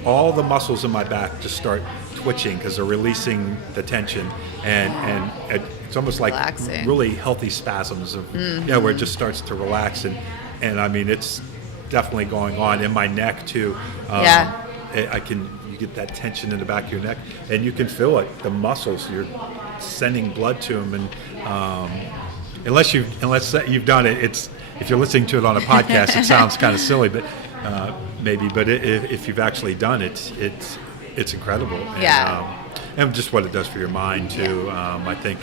all the muscles in my back just start twitching because they're releasing the tension, and it's almost like relaxing. Really healthy spasms of, where it just starts to relax, and it's definitely going on in my neck too. You get that tension in the back of your neck, and you can feel it. The muscles, you're sending blood to them, and unless you've done it, if you're listening to it on a podcast, it sounds kind of silly, but maybe. But if you've actually done it, it's incredible. And just what it does for your mind too. I think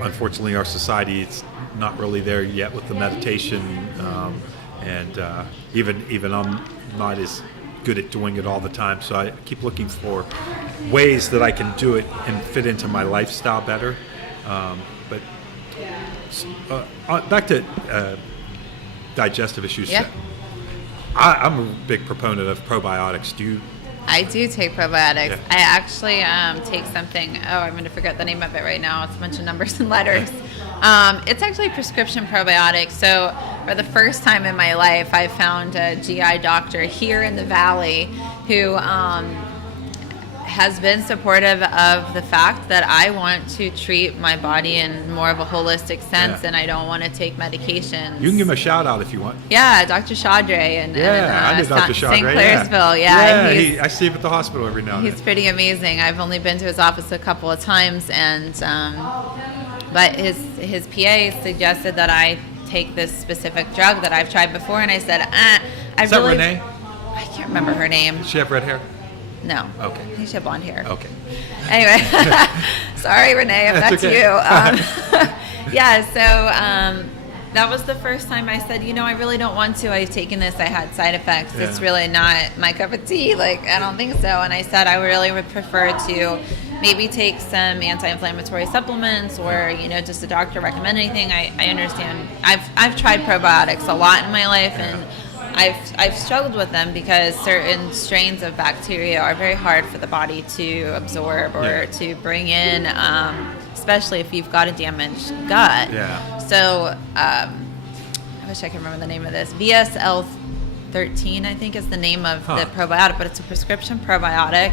unfortunately, our society, it's not really there yet with the meditation, and even I'm not as good at doing it all the time. So I keep looking for ways that I can do it and fit into my lifestyle better. But back to digestive issues. Yeah. I'm a big proponent of probiotics. Do you? I do take probiotics. Yeah. I actually take something. Oh, I'm going to forget the name of it right now. It's a bunch of numbers and letters. It's actually prescription probiotics. So for the first time in my life, I found a GI doctor here in the Valley who has been supportive of the fact that I want to treat my body in more of a holistic sense, and I don't want to take medications. You can give him a shout out if you want. Yeah, Dr. Chaudhry and I know Dr. St. Chaudhry. Clairsville. I see him at the hospital every now and then. He's pretty amazing. I've only been to his office a couple of times, and but his PA suggested that I take this specific drug that I've tried before, and I said, Is that Renee? I can't remember her name. Does she have red hair? No. Okay. She had blonde hair. Okay. Anyway, sorry, Renee, if that's okay. you. Yeah, so that was the first time I said, I really don't want to. I've taken this. I had side effects. Yeah. It's really not my cup of tea. I don't think so. And I said I really would prefer to maybe take some anti-inflammatory supplements or, just a doctor recommend anything. I understand. I've tried probiotics a lot in my life, and I've struggled with them because certain strains of bacteria are very hard for the body to absorb or to bring in, especially if you've got a damaged gut. Yeah. So I wish I could remember the name of this. VSL13, I think, is the name of the probiotic, but it's a prescription probiotic.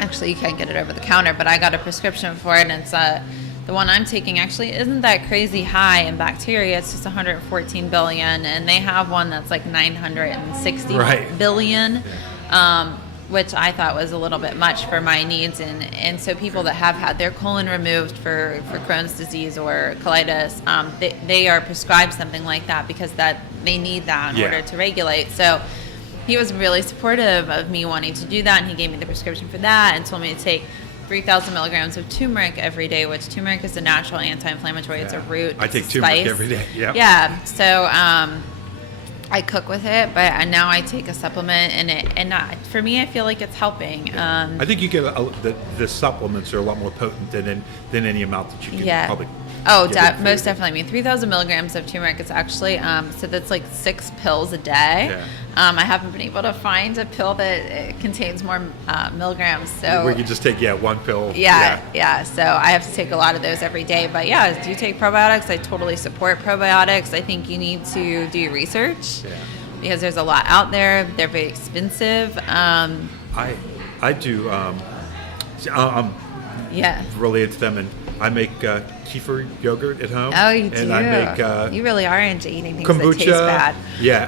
Actually, you can't get it over the counter, but I got a prescription for it, and it's the one I'm taking actually isn't that crazy high in bacteria. It's just 114 billion, and they have one that's like 960 billion, which I thought was a little bit much for my needs. And so people that have had their colon removed for Crohn's disease or colitis, they are prescribed something like that because that they need that in order to regulate. So he was really supportive of me wanting to do that, and he gave me the prescription for that and told me to take 3,000 milligrams of turmeric every day, which turmeric is a natural anti-inflammatory. It's a root. I take turmeric every day. Yep. Yeah. So I cook with it, but now I take a supplement, and for me, I feel like it's helping. I think you get the supplements are a lot more potent than any amount that you can probably. Oh, most definitely. I mean, 3,000 milligrams of turmeric is actually, so that's like 6 pills a day. Yeah. I haven't been able to find a pill that contains more milligrams. So where you just take one pill. Yeah. So I have to take a lot of those every day. But yeah, do you take probiotics? I totally support probiotics. I think you need to do your research because there's a lot out there. They're very expensive. I do. I'm really into them, and I make kefir yogurt at home. Oh, you do? And I make you really are into eating things kombucha. that taste bad. Yeah.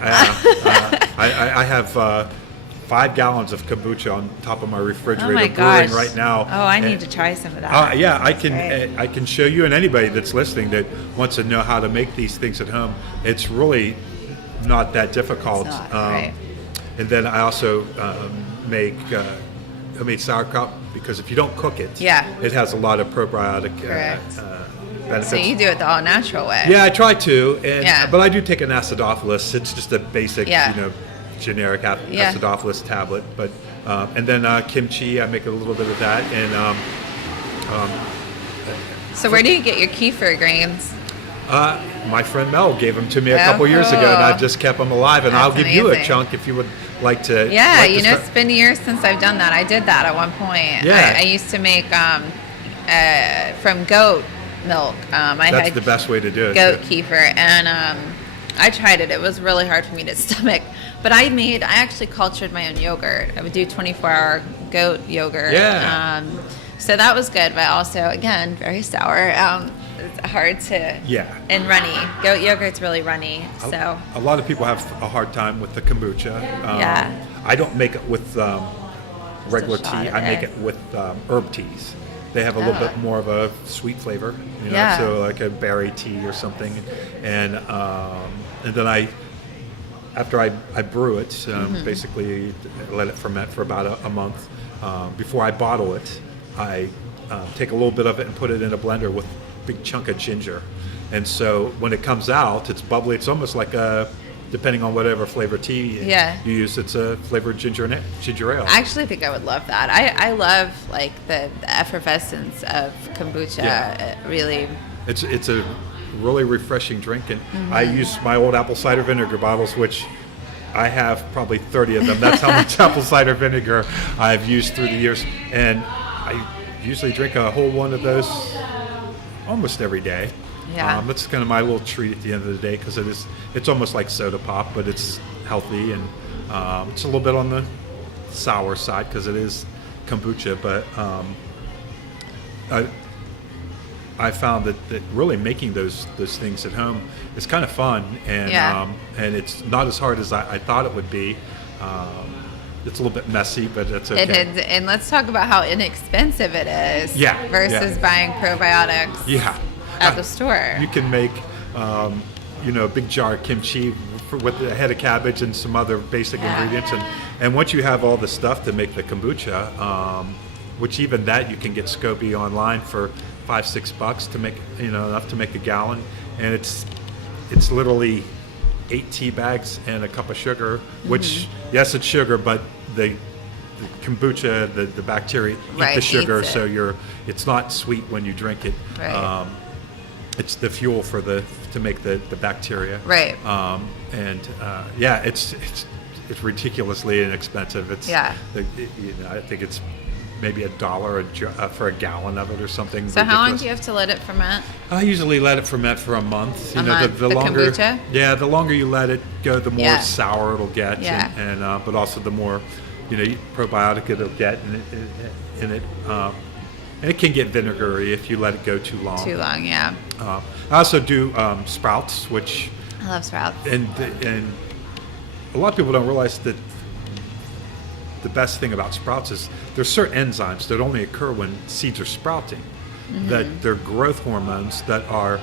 I have 5 gallons of kombucha on top of my refrigerator brewing right now. Oh, I need to try some of that. I can show you and anybody that's listening that wants to know how to make these things at home. It's really not that difficult. It's not, right. And then I also make homemade sauerkraut, because if you don't cook it, it has a lot of probiotic benefits. So you do it the all-natural way. Yeah, I try to, but I do take an acidophilus. It's just a basic, generic acidophilus tablet. But and then kimchi, I make a little bit of that. And so where do you get your kefir grains? My friend Mel gave them to me a couple years ago, and I've just kept them alive. And I'll give you a chunk if you would like to. Yeah, it's been years since I've done that. I did that at one point. Yeah. I used to make from goat milk. That's the best way to do it. Goat kefir, and I tried it. It was really hard for me to stomach. But I actually cultured my own yogurt. I would do 24-hour goat yogurt. Yeah. So that was good, but also, again, very sour. It's hard to and runny. Goat yogurt's really runny. So a lot of people have a hard time with the kombucha. I don't make it with regular tea. I make it with herb teas. They have a little bit more of a sweet flavor, so like a berry tea or something. And then after I brew it, basically let it ferment for about a month. Before I bottle it, I take a little bit of it and put it in a blender with a big chunk of ginger. And so when it comes out, it's bubbly. It's almost like depending on whatever flavor tea you use, it's a flavored ginger ale. I actually think I would love that. I love like the effervescence of kombucha. Yeah. It really. It's a really refreshing drink, and I use my old apple cider vinegar bottles, which I have probably 30 of them. That's how much apple cider vinegar I've used through the years, and I usually drink a whole one of those almost every day. Yeah. That's kind of my little treat at the end of the day, because it's almost like soda pop, but it's healthy, and it's a little bit on the sour side because it is kombucha. But I found that really making those things at home is kind of fun, and and it's not as hard as I thought it would be. It's a little bit messy, but that's okay. It is, and let's talk about how inexpensive it is versus buying probiotics at the store. You can make a big jar of kimchi with a head of cabbage and some other basic ingredients, and once you have all the stuff to make the kombucha, which even that you can get SCOBY online for $5-6 to make enough to make a gallon, and it's literally 8 tea bags and a cup of sugar, which yes, it's sugar, but the kombucha, the bacteria eat the sugar, so it's not sweet when you drink it. Right. It's the fuel to make the bacteria. Right. It's ridiculously inexpensive. I think it's maybe $1 for a gallon of it or something. So ridiculous. How long do you have to let it ferment? I usually let it ferment for a month. The longer, kombucha? Yeah, the longer you let it go, the more sour it'll get, and but also the more probiotic it'll get in it. And it can get vinegary if you let it go too long. Yeah. I also do sprouts, which I love sprouts. And a lot of people don't realize that the best thing about sprouts is there's certain enzymes that only occur when seeds are sprouting. That they're growth hormones that are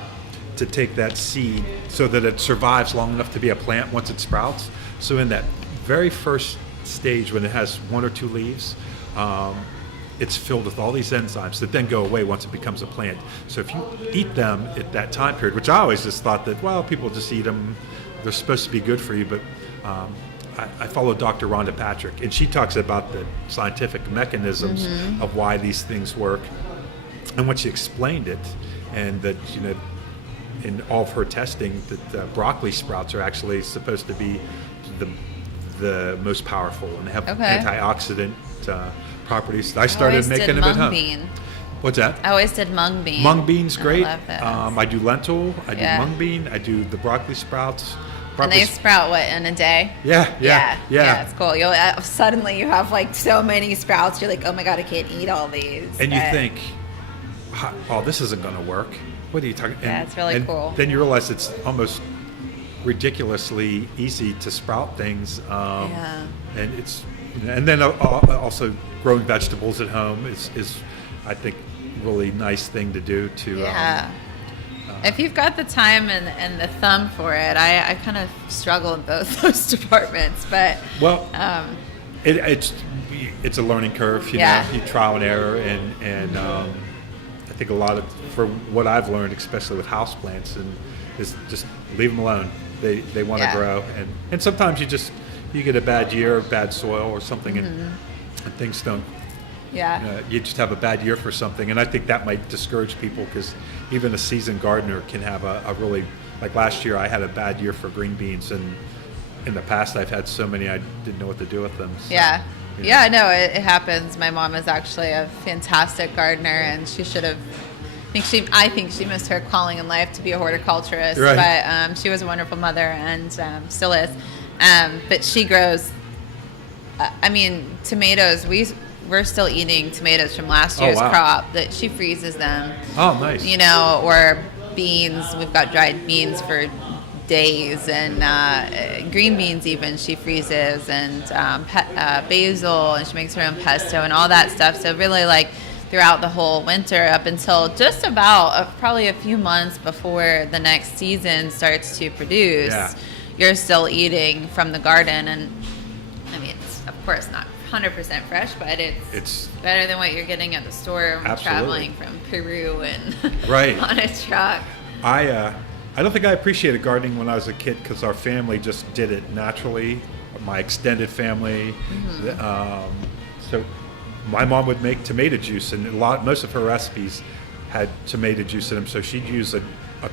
to take that seed so that it survives long enough to be a plant once it sprouts. So in that very first stage, when it has 1 or 2 leaves, it's filled with all these enzymes that then go away once it becomes a plant. So if you eat them at that time period, which I always just thought that, well, people just eat them, they're supposed to be good for you, but I follow Dr. Rhonda Patrick, and she talks about the scientific mechanisms of why these things work. And when she explained it, and that, in all of her testing, that broccoli sprouts are actually supposed to be the most powerful, and they have antioxidant properties. I started making them at home. Bean. What's that? I always did mung bean. Mung bean's great. I love that. I do lentil. I do mung bean. I do the broccoli sprouts. And they sprout in a day? Yeah. It's cool. You'll suddenly you have like so many sprouts. You're like, oh my god, I can't eat all these. And you think, oh, this isn't going to work. What are you talking? Yeah, it's really cool. Then you realize it's almost ridiculously easy to sprout things. And it's, and then also growing vegetables at home is I think really nice thing to do to. If you've got the time and the thumb for it, I kind of struggle in both those departments, but it's a learning curve. You know, you trial and error, and I think a lot of, for what I've learned, especially with houseplants, and is just leave them alone. They want to grow, and sometimes you get a bad year, bad soil or something, and things don't. You just have a bad year for something, and I think that might discourage people, because even a seasoned gardener can have a really, like last year I had a bad year for green beans, and in the past I've had so many I didn't know what to do with them. So, it happens. My mom is actually a fantastic gardener, and she should have. I think she missed her calling in life to be a horticulturist, but she was a wonderful mother and still is. But she grows. Tomatoes. We're still eating tomatoes from last year's crop. That she freezes them. Oh, nice. Or beans. We've got dried beans for days, and green beans even she freezes, and basil, and she makes her own pesto and all that stuff. So really, like, throughout the whole winter up until just about probably a few months before the next season starts to produce, you're still eating from the garden. And it's of course not 100% fresh, but it's better than what you're getting at the store when traveling from Peru and right. on a truck. I don't think I appreciated gardening when I was a kid because our family just did it naturally. My extended family. So my mom would make tomato juice, and most of her recipes had tomato juice in them. So she'd use a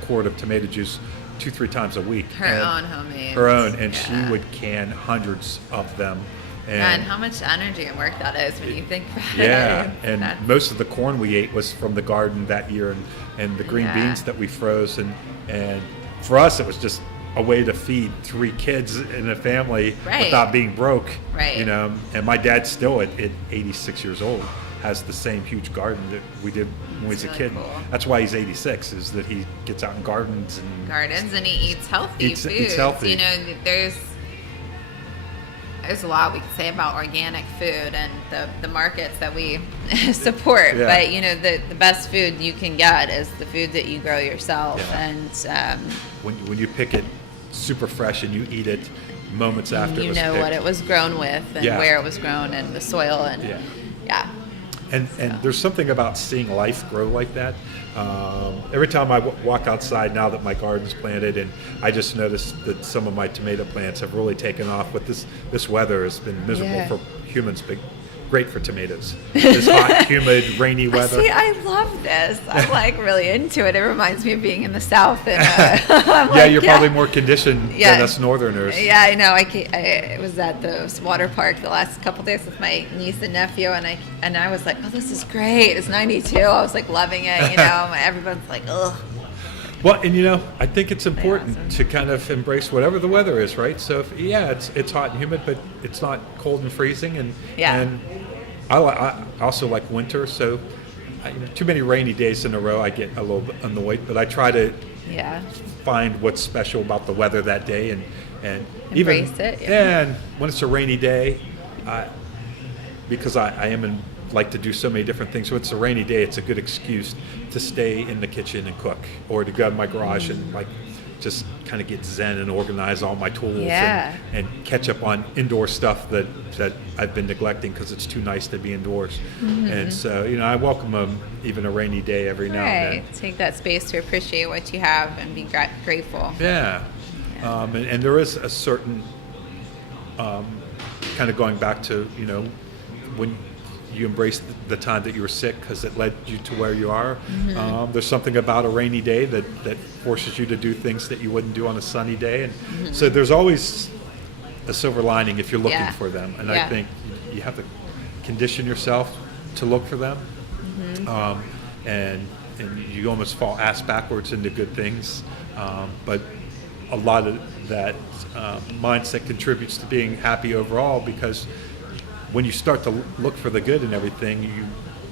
quart of tomato juice 2-3 times a week. Her own homemade. Her own, and she would can hundreds of them. And how much energy and work that is when you think about it. Yeah, and most of the corn we ate was from the garden that year, and the green beans that we froze, and for us it was just a way to feed 3 kids in a family without being broke. Right. You know, and my dad still at 86 years old has the same huge garden that we did when he was a kid. Cool. That's why he's 86, is that he gets out in gardens and he eats healthy foods. Eats healthy. You know, there's a lot we can say about organic food and the markets that we support. Yeah. But you know, the best food you can get is the food that you grow yourself. Yeah. And when you pick it super fresh and you eat it moments after it was picked, what it was grown with and where it was grown and the soil and And there's something about seeing life grow like that. Every time I walk outside now that my garden's planted, and I just noticed that some of my tomato plants have really taken off, but this weather has been miserable for humans, but great for tomatoes. This hot, humid, rainy weather. See, I love this. I'm like really into it. It reminds me of being in the South. And, you're probably more conditioned than us Northerners. Yeah, I know. I was at the water park the last couple days with my niece and nephew, and I was like, oh, this is great. It's 92. I was like loving it. You know, everyone's like, ugh. Well, and you know, I think it's important to kind of embrace whatever the weather is, right? So, it's hot and humid, but it's not cold and freezing, and I also like winter. So, too many rainy days in a row, I get a little bit annoyed. But I try to find what's special about the weather that day, and embrace it. Yeah. And when it's a rainy day, because I am like to do so many different things. So it's a rainy day, it's a good excuse to stay in the kitchen and cook, or to go in my garage and like just kind of get zen and organize all my tools and catch up on indoor stuff that I've been neglecting because it's too nice to be indoors. Mm-hmm. And so, I welcome even a rainy day every now and then. Take that space to appreciate what you have and be grateful. Yeah. And there is a certain kind of going back to, when you embraced the time that you were sick because it led you to where you are. Mm-hmm. There's something about a rainy day that forces you to do things that you wouldn't do on a sunny day. And so there's always a silver lining if you're looking for them. And I think you have to condition yourself to look for them. Mm-hmm. And you almost fall ass backwards into good things. But a lot of that mindset contributes to being happy overall, because when you start to look for the good in everything,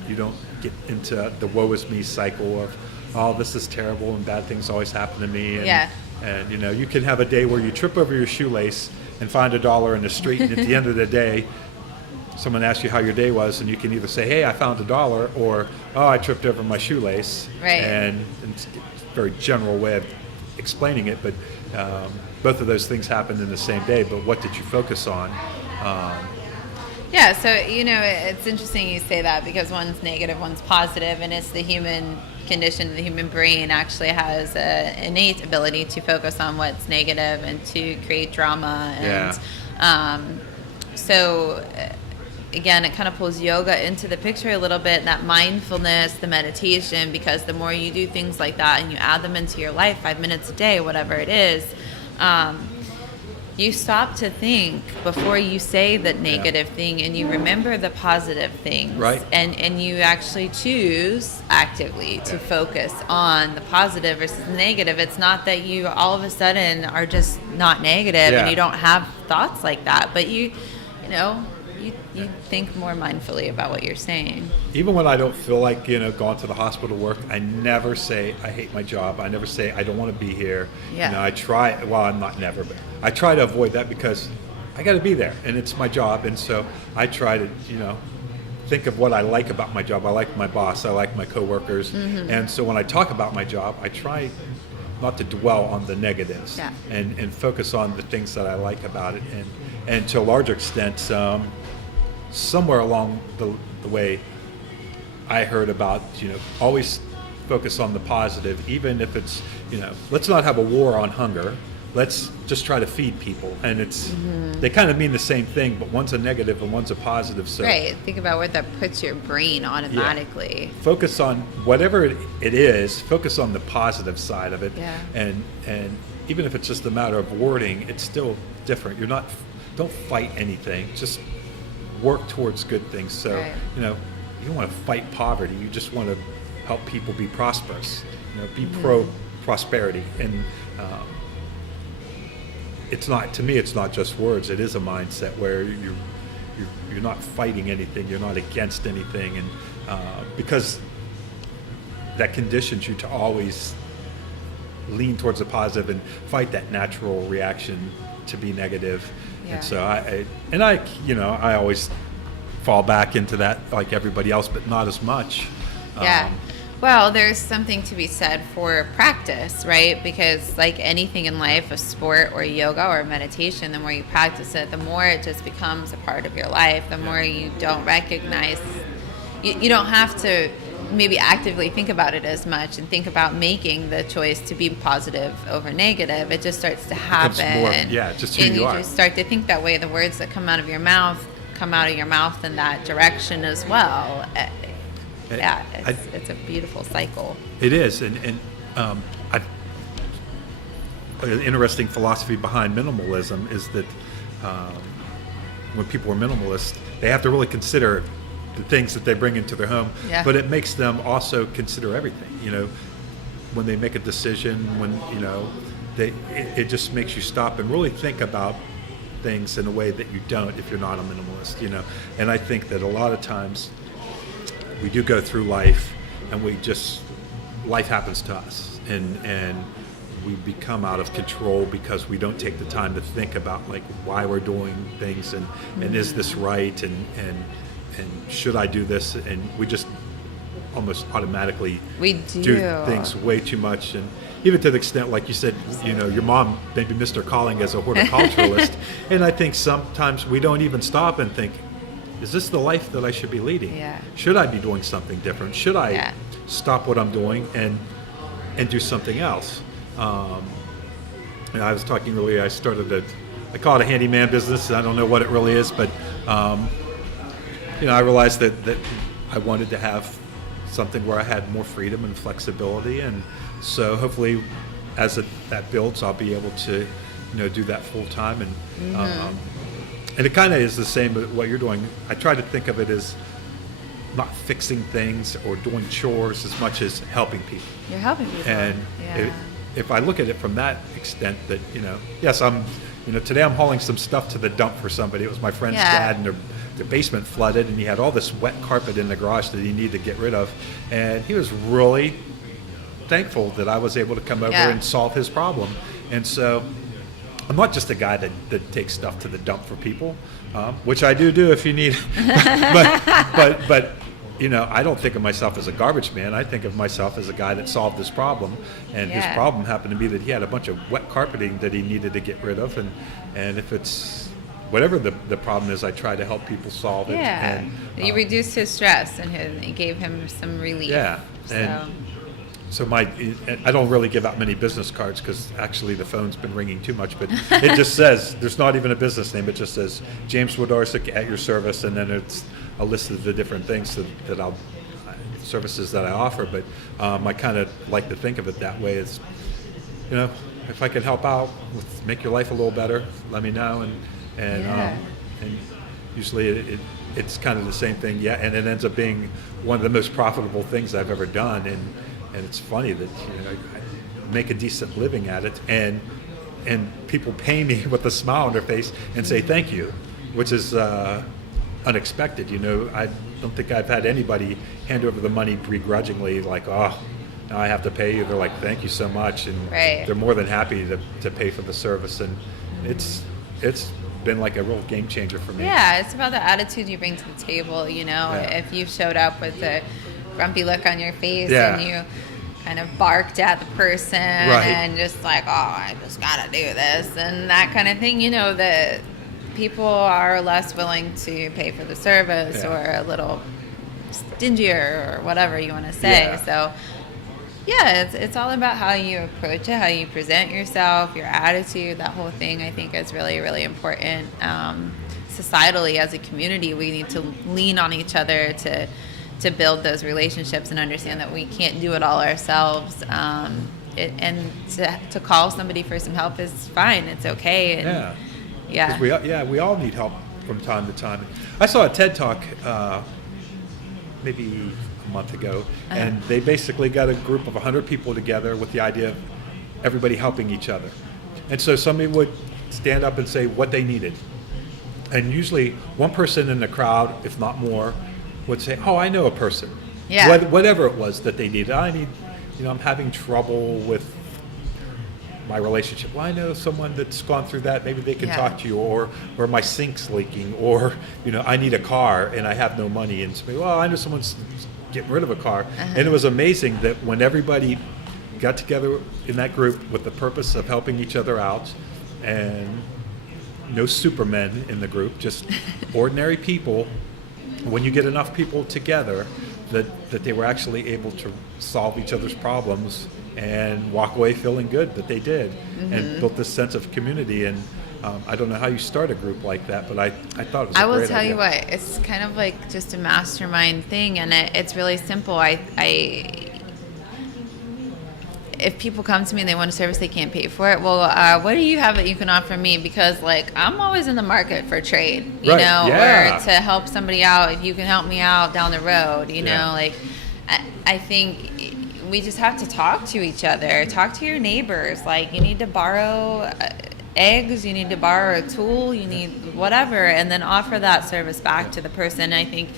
you don't get into the woe is me cycle of, oh, this is terrible and bad things always happen to me. And you can have a day where you trip over your shoelace and find $1 in the street, and at the end of the day, someone asks you how your day was, and you can either say, hey, I found $1, or, oh, I tripped over my shoelace. Right. And it's a very general way of explaining it, but both of those things happened in the same day. But what did you focus on? Yeah, so, it's interesting you say that, because one's negative, one's positive, and it's the human condition. The human brain actually has an innate ability to focus on what's negative and to create drama. And so, again, it kind of pulls yoga into the picture a little bit, that mindfulness, the meditation, because the more you do things like that and you add them into your life, 5 minutes a day, whatever it is, you stop to think before you say the negative thing, and you remember the positive things. Right. And you actually choose actively to focus on the positive versus the negative. It's not that you all of a sudden are just not negative and you don't have thoughts like that, but you think more mindfully about what you're saying. Even when I don't feel like, going to the hospital to work, I never say I hate my job. I never say I don't want to be here. Yeah. I try, well, I'm not never, but I try to avoid that because I got to be there and it's my job. And so I try to, think of what I like about my job. I like my boss. I like my coworkers. Mm-hmm. And so when I talk about my job, I try not to dwell on the negatives and focus on the things that I like about it. And to a larger extent, somewhere along the way, I heard about, always focus on the positive, even if it's, let's not have a war on hunger. Let's just try to feed people. And they kind of mean the same thing, but one's a negative and one's a positive. So right. Think about where that puts your brain automatically. Yeah. Focus on whatever it is, focus on the positive side of it. Yeah. And even if it's just a matter of wording, it's still different. Don't fight anything. Just work towards good things. So, right. You don't want to fight poverty. You just want to help people be prosperous. Be pro-prosperity. And to me, it's not just words. It is a mindset where you're not fighting anything. You're not against anything. And because that conditions you to always lean towards the positive and fight that natural reaction to be negative. Yeah. And so I always fall back into that like everybody else, but not as much. Yeah. Well, there's something to be said for practice, right? Because like anything in life, a sport or yoga or meditation, the more you practice it, the more it just becomes a part of your life, the more you don't recognize, you don't have to maybe actively think about it as much and think about making the choice to be positive over negative. It just starts to happen. Just who you are. And you just start to think that way. The words that come out of your mouth come out of your mouth in that direction as well. Yeah, it's a beautiful cycle. It is, and an interesting philosophy behind minimalism is that when people are minimalist, they have to really consider the things that they bring into their home, but it makes them also consider everything. When they make a decision, it just makes you stop and really think about things in a way that you don't if you're not a minimalist. And I think that a lot of times we do go through life and life happens to us and we become out of control because we don't take the time to think about like why we're doing things and is this right and should I do this, and we just almost automatically do things way too much, and even to the extent like you said, your mom maybe missed her calling as a horticulturalist. And I think sometimes we don't even stop and think, is this the life that I should be leading? Yeah. Should I be doing something different? Should I stop what I'm doing and do something else? And I was talking earlier, I call it a handyman business. I don't know what it really is, but I realized that I wanted to have something where I had more freedom and flexibility. And so hopefully as that builds, I'll be able to, do that full time. And it kind of is the same with what you're doing. I try to think of it as not fixing things or doing chores as much as helping people. You're helping people. And if I look at it from that extent that, yes, today I'm hauling some stuff to the dump for somebody. It was my friend's dad, and their basement flooded, and he had all this wet carpet in the garage that he needed to get rid of. And he was really thankful that I was able to come over and solve his problem. And so I'm not just a guy that takes stuff to the dump for people, which I do if you need. but I don't think of myself as a garbage man. I think of myself as a guy that solved this problem, and his problem happened to be that he had a bunch of wet carpeting that he needed to get rid of, and if it's whatever the problem is, I try to help people solve it. Yeah, and you reduced his stress and it gave him some relief. Yeah, So I don't really give out many business cards because actually the phone's been ringing too much, but it just says, there's not even a business name, it just says James Wodarcyk at your service, and then it's a list of the different things that services that I offer. But I kind of like to think of it that way. It's, if I can help out with make your life a little better, let me know, and usually it's kind of the same thing, and it ends up being one of the most profitable things I've ever done. And it's funny that I make a decent living at it, and people pay me with a smile on their face and say thank you, which is unexpected. I don't think I've had anybody hand over the money begrudgingly, like, oh, now I have to pay you. They're like, thank you so much, and they're more than happy to pay for the service, and it's been like a real game changer for me. Yeah, it's about the attitude you bring to the table. If you showed up with a grumpy look on your face and you kind of barked at the person and just like, oh, I just gotta do this and that kind of thing, the people are less willing to pay for the service or a little stingier or whatever you want to say. Yeah. So, yeah, it's all about how you approach it, how you present yourself, your attitude, that whole thing I think is really, really important. Societally, as a community, we need to lean on each other to build those relationships and understand that we can't do it all ourselves. And to call somebody for some help is fine. It's okay. And yeah. 'Cause we all need help from time to time. I saw a TED Talk maybe a month ago, and they basically got a group of 100 people together with the idea of everybody helping each other. And so somebody would stand up and say what they needed. And usually one person in the crowd, if not more, would say, oh, I know a person. Yeah. Whatever it was that they needed. I'm having trouble with my relationship. Well, I know someone that's gone through that. Maybe they can talk to you. Or my sink's leaking. Or, I need a car and I have no money. And somebody, well, I know someone's getting rid of a car. And it was amazing that when everybody got together in that group with the purpose of helping each other out, and no supermen in the group, just ordinary people, when you get enough people together, that they were actually able to solve each other's problems and walk away feeling good that they did, and built this sense of community. And I don't know how you start a group like that, but I thought it was a great idea. I will tell you what, it's kind of like just a mastermind thing, and it's really simple. If people come to me and they want a service they can't pay for it, well, what do you have that you can offer me? Because I'm always in the market for trade, you know, or to help somebody out. If you can help me out down the road, you know, I think we just have to talk to each other, talk to your neighbors. You need to borrow eggs, you need to borrow a tool, you need whatever, and then offer that service back to the person. I think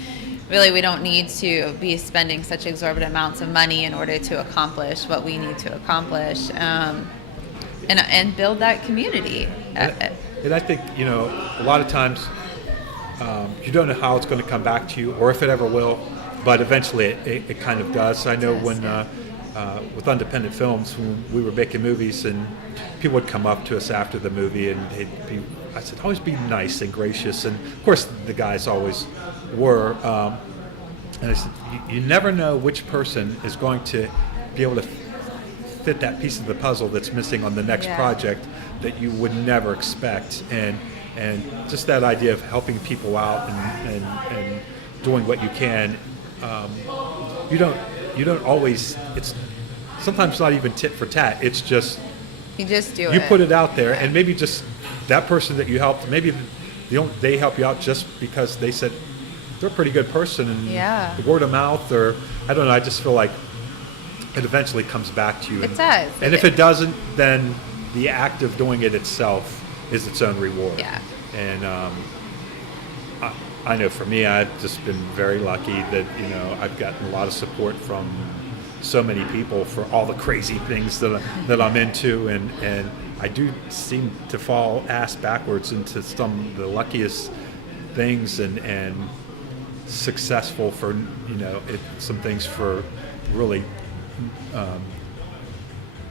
really we don't need to be spending such exorbitant amounts of money in order to accomplish what we need to accomplish, and build that community. And I think, a lot of times you don't know how it's going to come back to you or if it ever will, but eventually it kind of does. I know when with independent films, when we were making movies and people would come up to us after the movie and I said, always be nice and gracious. And of course the guys always were. And I said, you never know which person is going to be able to fit that piece of the puzzle that's missing on the next project that you would never expect. And just that idea of helping people out and doing what you can. You don't always, it's sometimes not even tit for tat. It's just, you just do it. You put it out there, and maybe just that person that you helped, maybe they help you out just because they said they're a pretty good person, and the word of mouth, or I don't know, I just feel like it eventually comes back to you. It does. And if it doesn't, then the act of doing it itself is its own reward. Yeah. And I know for me, I've just been very lucky that, I've gotten a lot of support from so many people for all the crazy things that I'm into, and I do seem to fall ass backwards into some of the luckiest things and successful for, some things for really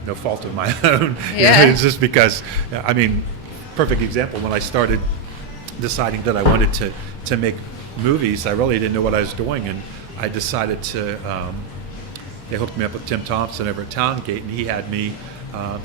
no fault of my own. Yeah. It's just because, perfect example, when I started deciding that I wanted to make movies, I really didn't know what I was doing, and I decided to, they hooked me up with Tim Thompson over at Towngate, and he had me,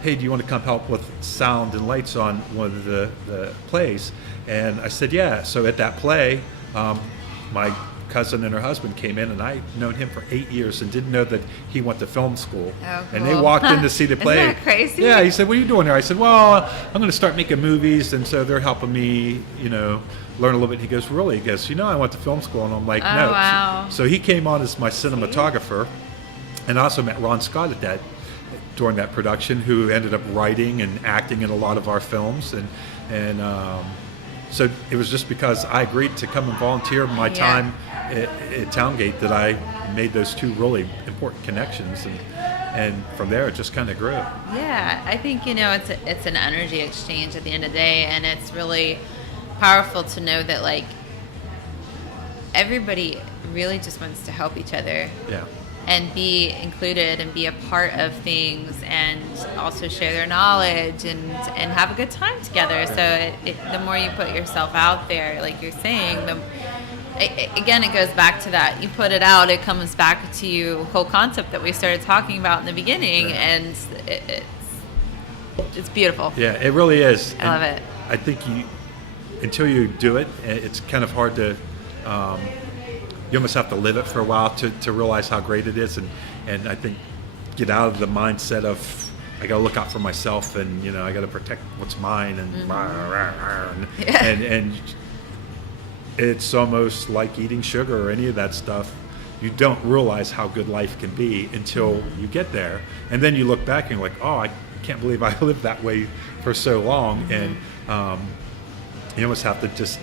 hey, do you want to come help with sound and lights on one of the plays? And I said, yeah. So at that play, my cousin and her husband came in, and I'd known him for 8 years and didn't know that he went to film school. Oh, cool. And they walked in to see the play. Isn't that crazy? Yeah, he said, what are you doing there? I said, well, I'm going to start making movies, and so they're helping me, learn a little bit. He goes, really? He goes, I went to film school. And I'm like, no. Wow. So he came on as my cinematographer, and I also met Ron Scott during that production, who ended up writing and acting in a lot of our films. And so it was just because I agreed to come and volunteer my time at Towngate that I made those two really important connections, and from there it just kind of grew. Yeah, I think it's an energy exchange at the end of the day, and it's really powerful to know that everybody really just wants to help each other. Yeah. and be included and be a part of things and also share their knowledge and have a good time together. So the more you put yourself out there, like you're saying, again, it goes back to that. You put it out, it comes back to you, whole concept that we started talking about in the beginning, and it's beautiful. Yeah, it really is. I love it. I think until you do it, it's kind of hard to, you almost have to live it for a while to realize how great it is. And I think get out of the mindset of, I got to look out for myself and, I got to protect what's mine and, and it's almost like eating sugar or any of that stuff. You don't realize how good life can be until you get there. And then you look back and you're like, oh, I can't believe I lived that way for so long. And you almost have to just,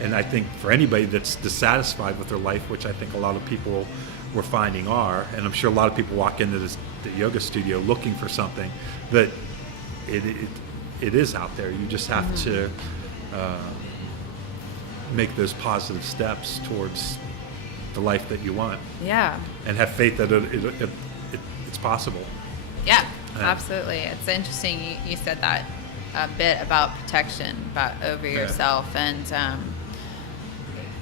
and I think for anybody that's dissatisfied with their life, which I think a lot of people we're finding are, and I'm sure a lot of people walk into the yoga studio looking for something, that it is out there. You just have to make those positive steps towards the life that you want. Yeah. And have faith that it's possible. Yeah, absolutely. It's interesting you said that a bit about protection, about over yourself. And,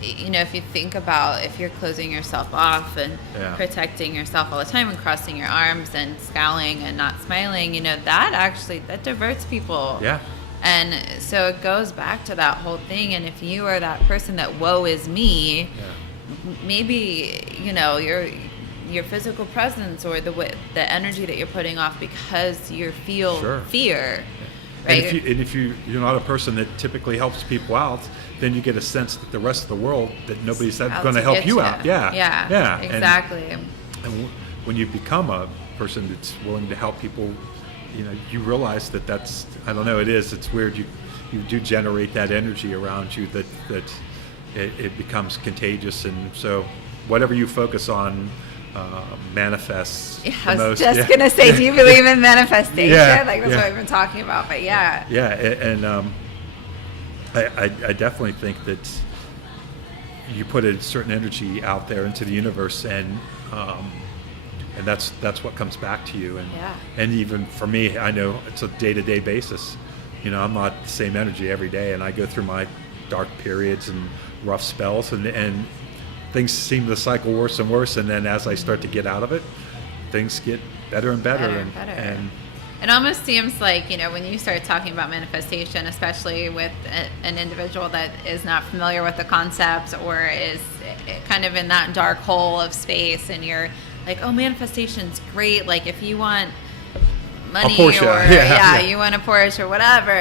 if you think about if you're closing yourself off and protecting yourself all the time and crossing your arms and scowling and not smiling, that diverts people. Yeah. And so it goes back to that whole thing. And if you are that person that woe is me, maybe, your physical presence or the energy that you're putting off because you feel fear. Right? And if you're not a person that typically helps people out, then you get a sense that the rest of the world, that nobody's going to help you out. Yeah, exactly. And when you become a person that's willing to help people, you realize that's, I don't know, it's weird. You do generate that energy around you that it becomes contagious. And so whatever you focus on manifests. I was just going to say, do you believe in manifestation? That's what we've been talking about, but yeah. Yeah, and I definitely think that you put a certain energy out there into the universe, and that's what comes back to you. And even for me, I know it's a day-to-day basis. I'm not the same energy every day, and I go through my dark periods and rough spells, and things seem to cycle worse and worse, and then as I start to get out of it, things get better and better. And it almost seems like, when you start talking about manifestation, especially with an individual that is not familiar with the concept or is kind of in that dark hole of space, and you're like, oh, manifestation's great. Like if you want money or you want a Porsche or whatever,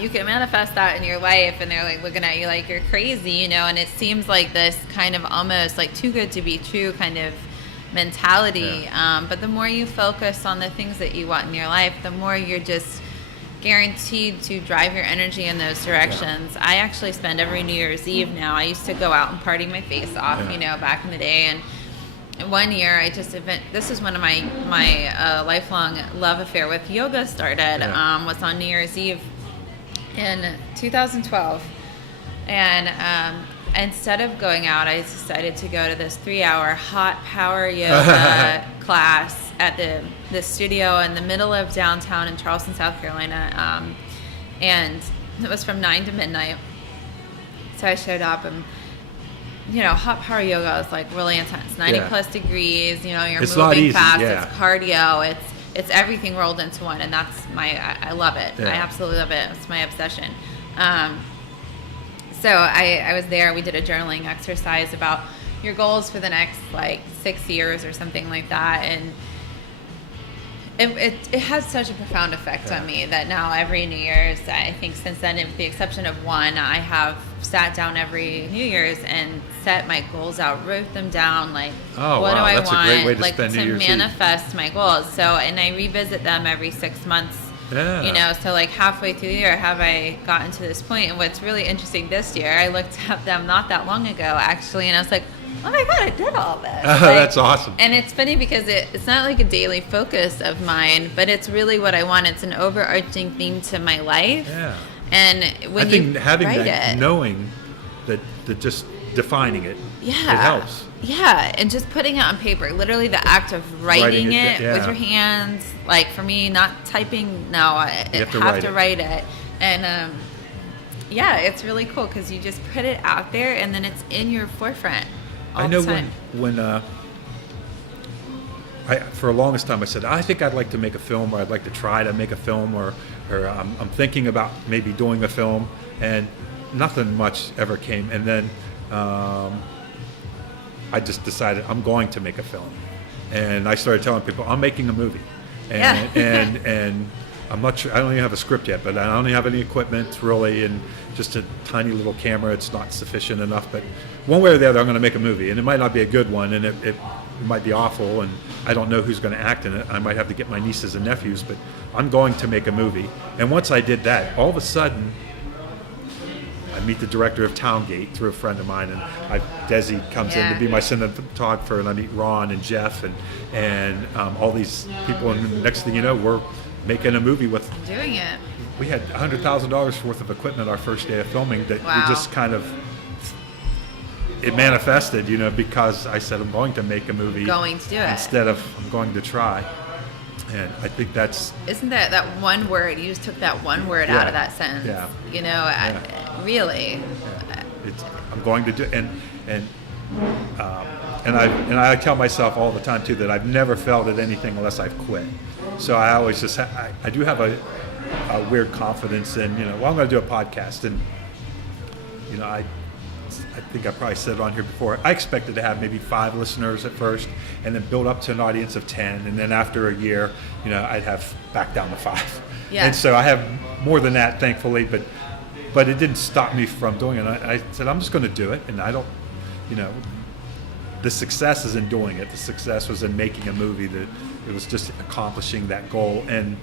you can manifest that in your life, and they're like looking at you like you're crazy, and it seems like this kind of almost like too good to be true kind of mentality. But the more you focus on the things that you want in your life, the more you're just guaranteed to drive your energy in those directions. I actually spend every New Year's Eve now. I used to go out and party my face off, back in the day, and one year this is when my lifelong love affair with yoga started, was on New Year's Eve in 2012. And instead of going out, I decided to go to this 3-hour hot power yoga class at the studio in the middle of downtown in Charleston, South Carolina. And it was from 9 to midnight. So I showed up, and hot power yoga is like really intense, 90 plus degrees, you're it's moving fast, it's cardio, it's everything rolled into one, and that's I love it. I absolutely love it. It's my obsession. So I was there. We did a journaling exercise about your goals for the next 6 years or something like that, and it has such a profound effect on me that now every New Year's, I think since then, with the exception of one, I have sat down every New Year's and set my goals out, wrote them down, what do I that's want, a great way to spend New Year's manifest Eve. My goals. So, and I revisit them every 6 months. So halfway through the year, have I gotten to this point? And what's really interesting this year, I looked at them not that long ago, actually, and I was like, oh my God, I did all this. That's awesome. And it's funny because it's not like a daily focus of mine, but it's really what I want. It's an overarching theme to my life. Yeah. And when I think having that, knowing that just defining it. Yeah. It helps. Yeah, and just putting it on paper. Literally the act of writing it with your hands. Like for me, not typing. No, I have to write it. And yeah, it's really cool because you just put it out there and then it's in your forefront all the time. when for the longest time I said, I think I'd like to make a film, or I'd like to try to make a film, or I'm thinking about maybe doing a film, and nothing much ever came. And then I just decided I'm going to make a film, and I started telling people I'm making a movie, and I'm not sure. I don't even have a script yet, but I don't even have any equipment really, and just a tiny little camera. It's not sufficient enough, but one way or the other, I'm going to make a movie, and it might not be a good one, and it might be awful, and I don't know who's going to act in it. I might have to get my nieces and nephews, but I'm going to make a movie. And once I did that, all of a sudden, I meet the director of Towngate through a friend of mine, and Desi comes in to be my cinematographer, and I meet Ron and Jeff and all these people, and the next thing you know, we're making a movie with. Doing it. We had $100,000 worth of equipment our first day of filming that we just kind of. It manifested, because I said I'm going to make a movie. Going to do it. Instead of I'm going to try. And I think that's... Isn't that one word? You just took that one word out of that sentence. Yeah. Really. Yeah. I'm going to do... And I tell myself all the time, too, that I've never failed at anything unless I've quit. So I always just... I do have a weird confidence in, I'm going to do a podcast. And, I think I probably said it on here before. I expected to have maybe 5 listeners at first, and then build up to an audience of 10, and then after a year, I'd have back down to 5. Yeah. And so I have more than that, thankfully, but it didn't stop me from doing it. I said I'm just going to do it, and I don't, the success is in doing it. The success was in making a movie. That it was just accomplishing that goal, and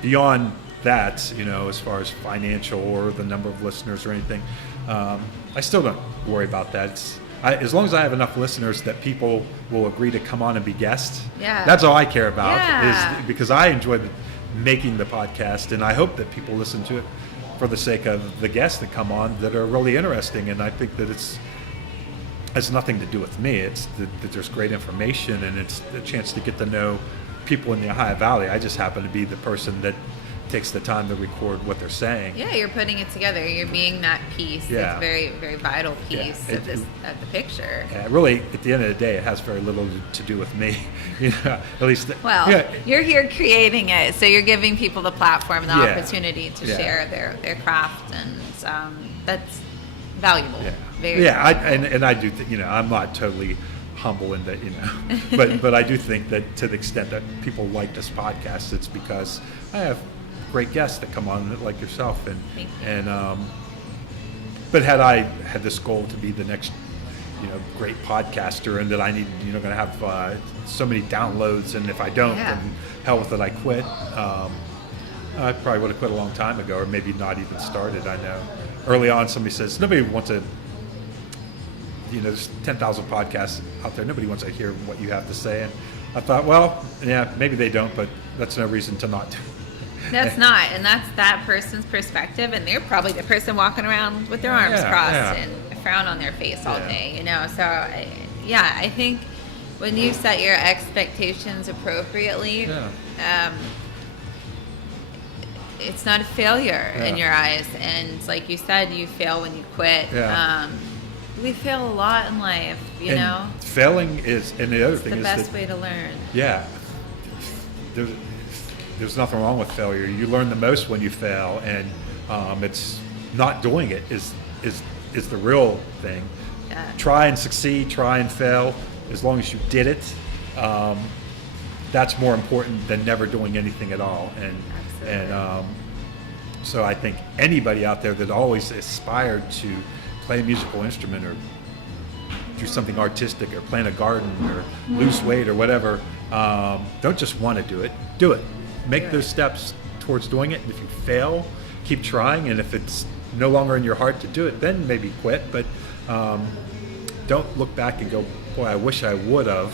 beyond that, as far as financial or the number of listeners or anything, I still don't worry about that. As long as I have enough listeners that people will agree to come on and be guests, that's all I care about. Is because I enjoy making the podcast, and I hope that people listen to it for the sake of the guests that come on that are really interesting. And I think that it has nothing to do with me. It's that there's great information, and it's a chance to get to know people in the Ohio Valley. I just happen to be the person that takes the time to record what they're saying. Yeah, you're putting it together. You're being that piece. Yeah. It's a very, very vital piece of the picture. Yeah, really, at the end of the day, it has very little to do with me. At least. You're here creating it, so you're giving people the platform, and the opportunity to share their craft, and that's valuable. Yeah. Very valuable. I do think, I'm not totally humble in that, but I do think that to the extent that people like this podcast, it's because I have great guests that come on like yourself, but had I had this goal to be the next great podcaster, and that I need going to have so many downloads, and if I don't, then hell with it, I quit. I probably would have quit a long time ago, or maybe not even started. I know early on somebody says nobody wants to, there's 10,000 podcasts out there, nobody wants to hear what you have to say. And I thought, well, yeah, maybe they don't, but that's no reason to not do. That's not, and that's that person's perspective, and they're probably the person walking around with their arms crossed and a frown on their face all day, So, I think when you set your expectations appropriately, it's not a failure in your eyes. And like you said, you fail when you quit. We fail a lot in life, Failing is, and the other thing is the best way to learn. Yeah. There's nothing wrong with failure. You learn the most when you fail, and it's not doing it is the real thing. Yeah. Try and succeed, try and fail. As long as you did it, that's more important than never doing anything at all. And so I think anybody out there that always aspired to play a musical instrument or do something artistic or plant a garden or lose weight or whatever, don't just want to do it. Do it. Make those steps towards doing it. And if you fail, keep trying. And if it's no longer in your heart to do it, then maybe quit. But don't look back and go, boy, I wish I would have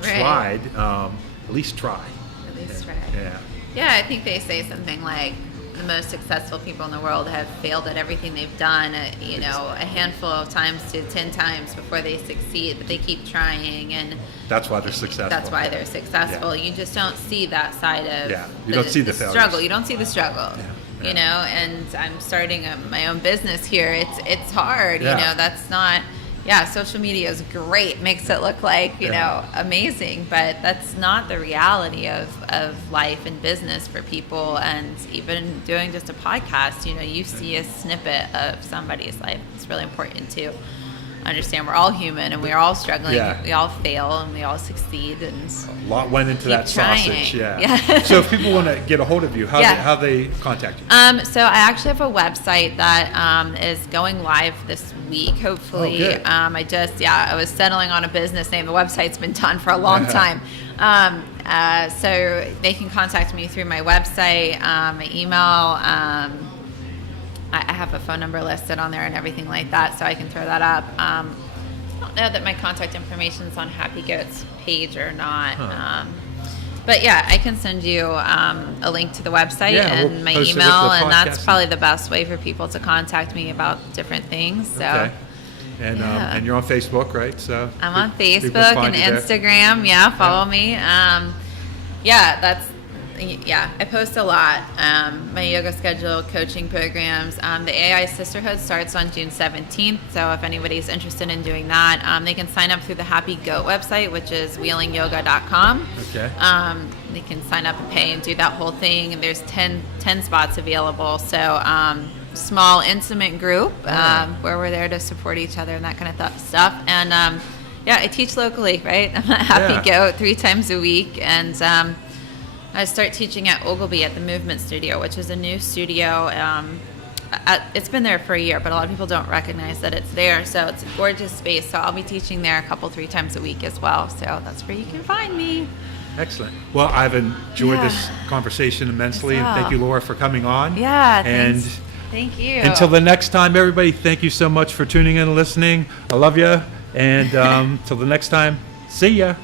tried. At least try. At least try. Yeah. Yeah, I think they say something like the most successful people in the world have failed at everything they've done, a handful of times to 10 times before they succeed, but they keep trying, and that's why they're successful. That's why they're successful. You just don't see that side of you don't see the struggle. You don't see the struggle. And I'm starting my own business here. It's hard. That's not. Social media is great, makes it look like, amazing, but that's not the reality of life and business for people. And even doing just a podcast, you see a snippet of somebody's life. It's really important to understand we're all human and we're all struggling. We all fail and we all succeed. And a lot went into that trying. sausage. So if people want to get a hold of you, how they contact you? So I actually have a website that is going live this week, hopefully. I was settling on a business name. The website's been done for a long time. So they can contact me through my website, my email. I have a phone number listed on there and everything like that, so I can throw that up. I don't know that my contact information is on Happy Goat's page or not. But I can send you a link to the website and my email, and that's probably the best way for people to contact me about different things. So. Okay. And you're on Facebook, right? So I'm on Facebook and Instagram. Follow me. I post a lot. My yoga schedule, coaching programs. The AI Sisterhood starts on June 17th. So if anybody's interested in doing that, they can sign up through the Happy Goat website, which is wheelingyoga.com. Okay. They can sign up and pay and do that whole thing. And there's 10 spots available. So small, intimate group where we're there to support each other and that kind of stuff. And I teach locally, right? I'm at Happy Goat 3 times a week. And I start teaching at Ogilvy at the Movement Studio, which is a new studio. It's been there for a year, but a lot of people don't recognize that it's there. So it's a gorgeous space. So I'll be teaching there 3 times a week as well. So that's where you can find me. Excellent. Well, I've enjoyed this conversation immensely. And thank you, Laura, for coming on. Thank you. Until the next time, everybody, thank you so much for tuning in and listening. I love you. And till the next time, see ya.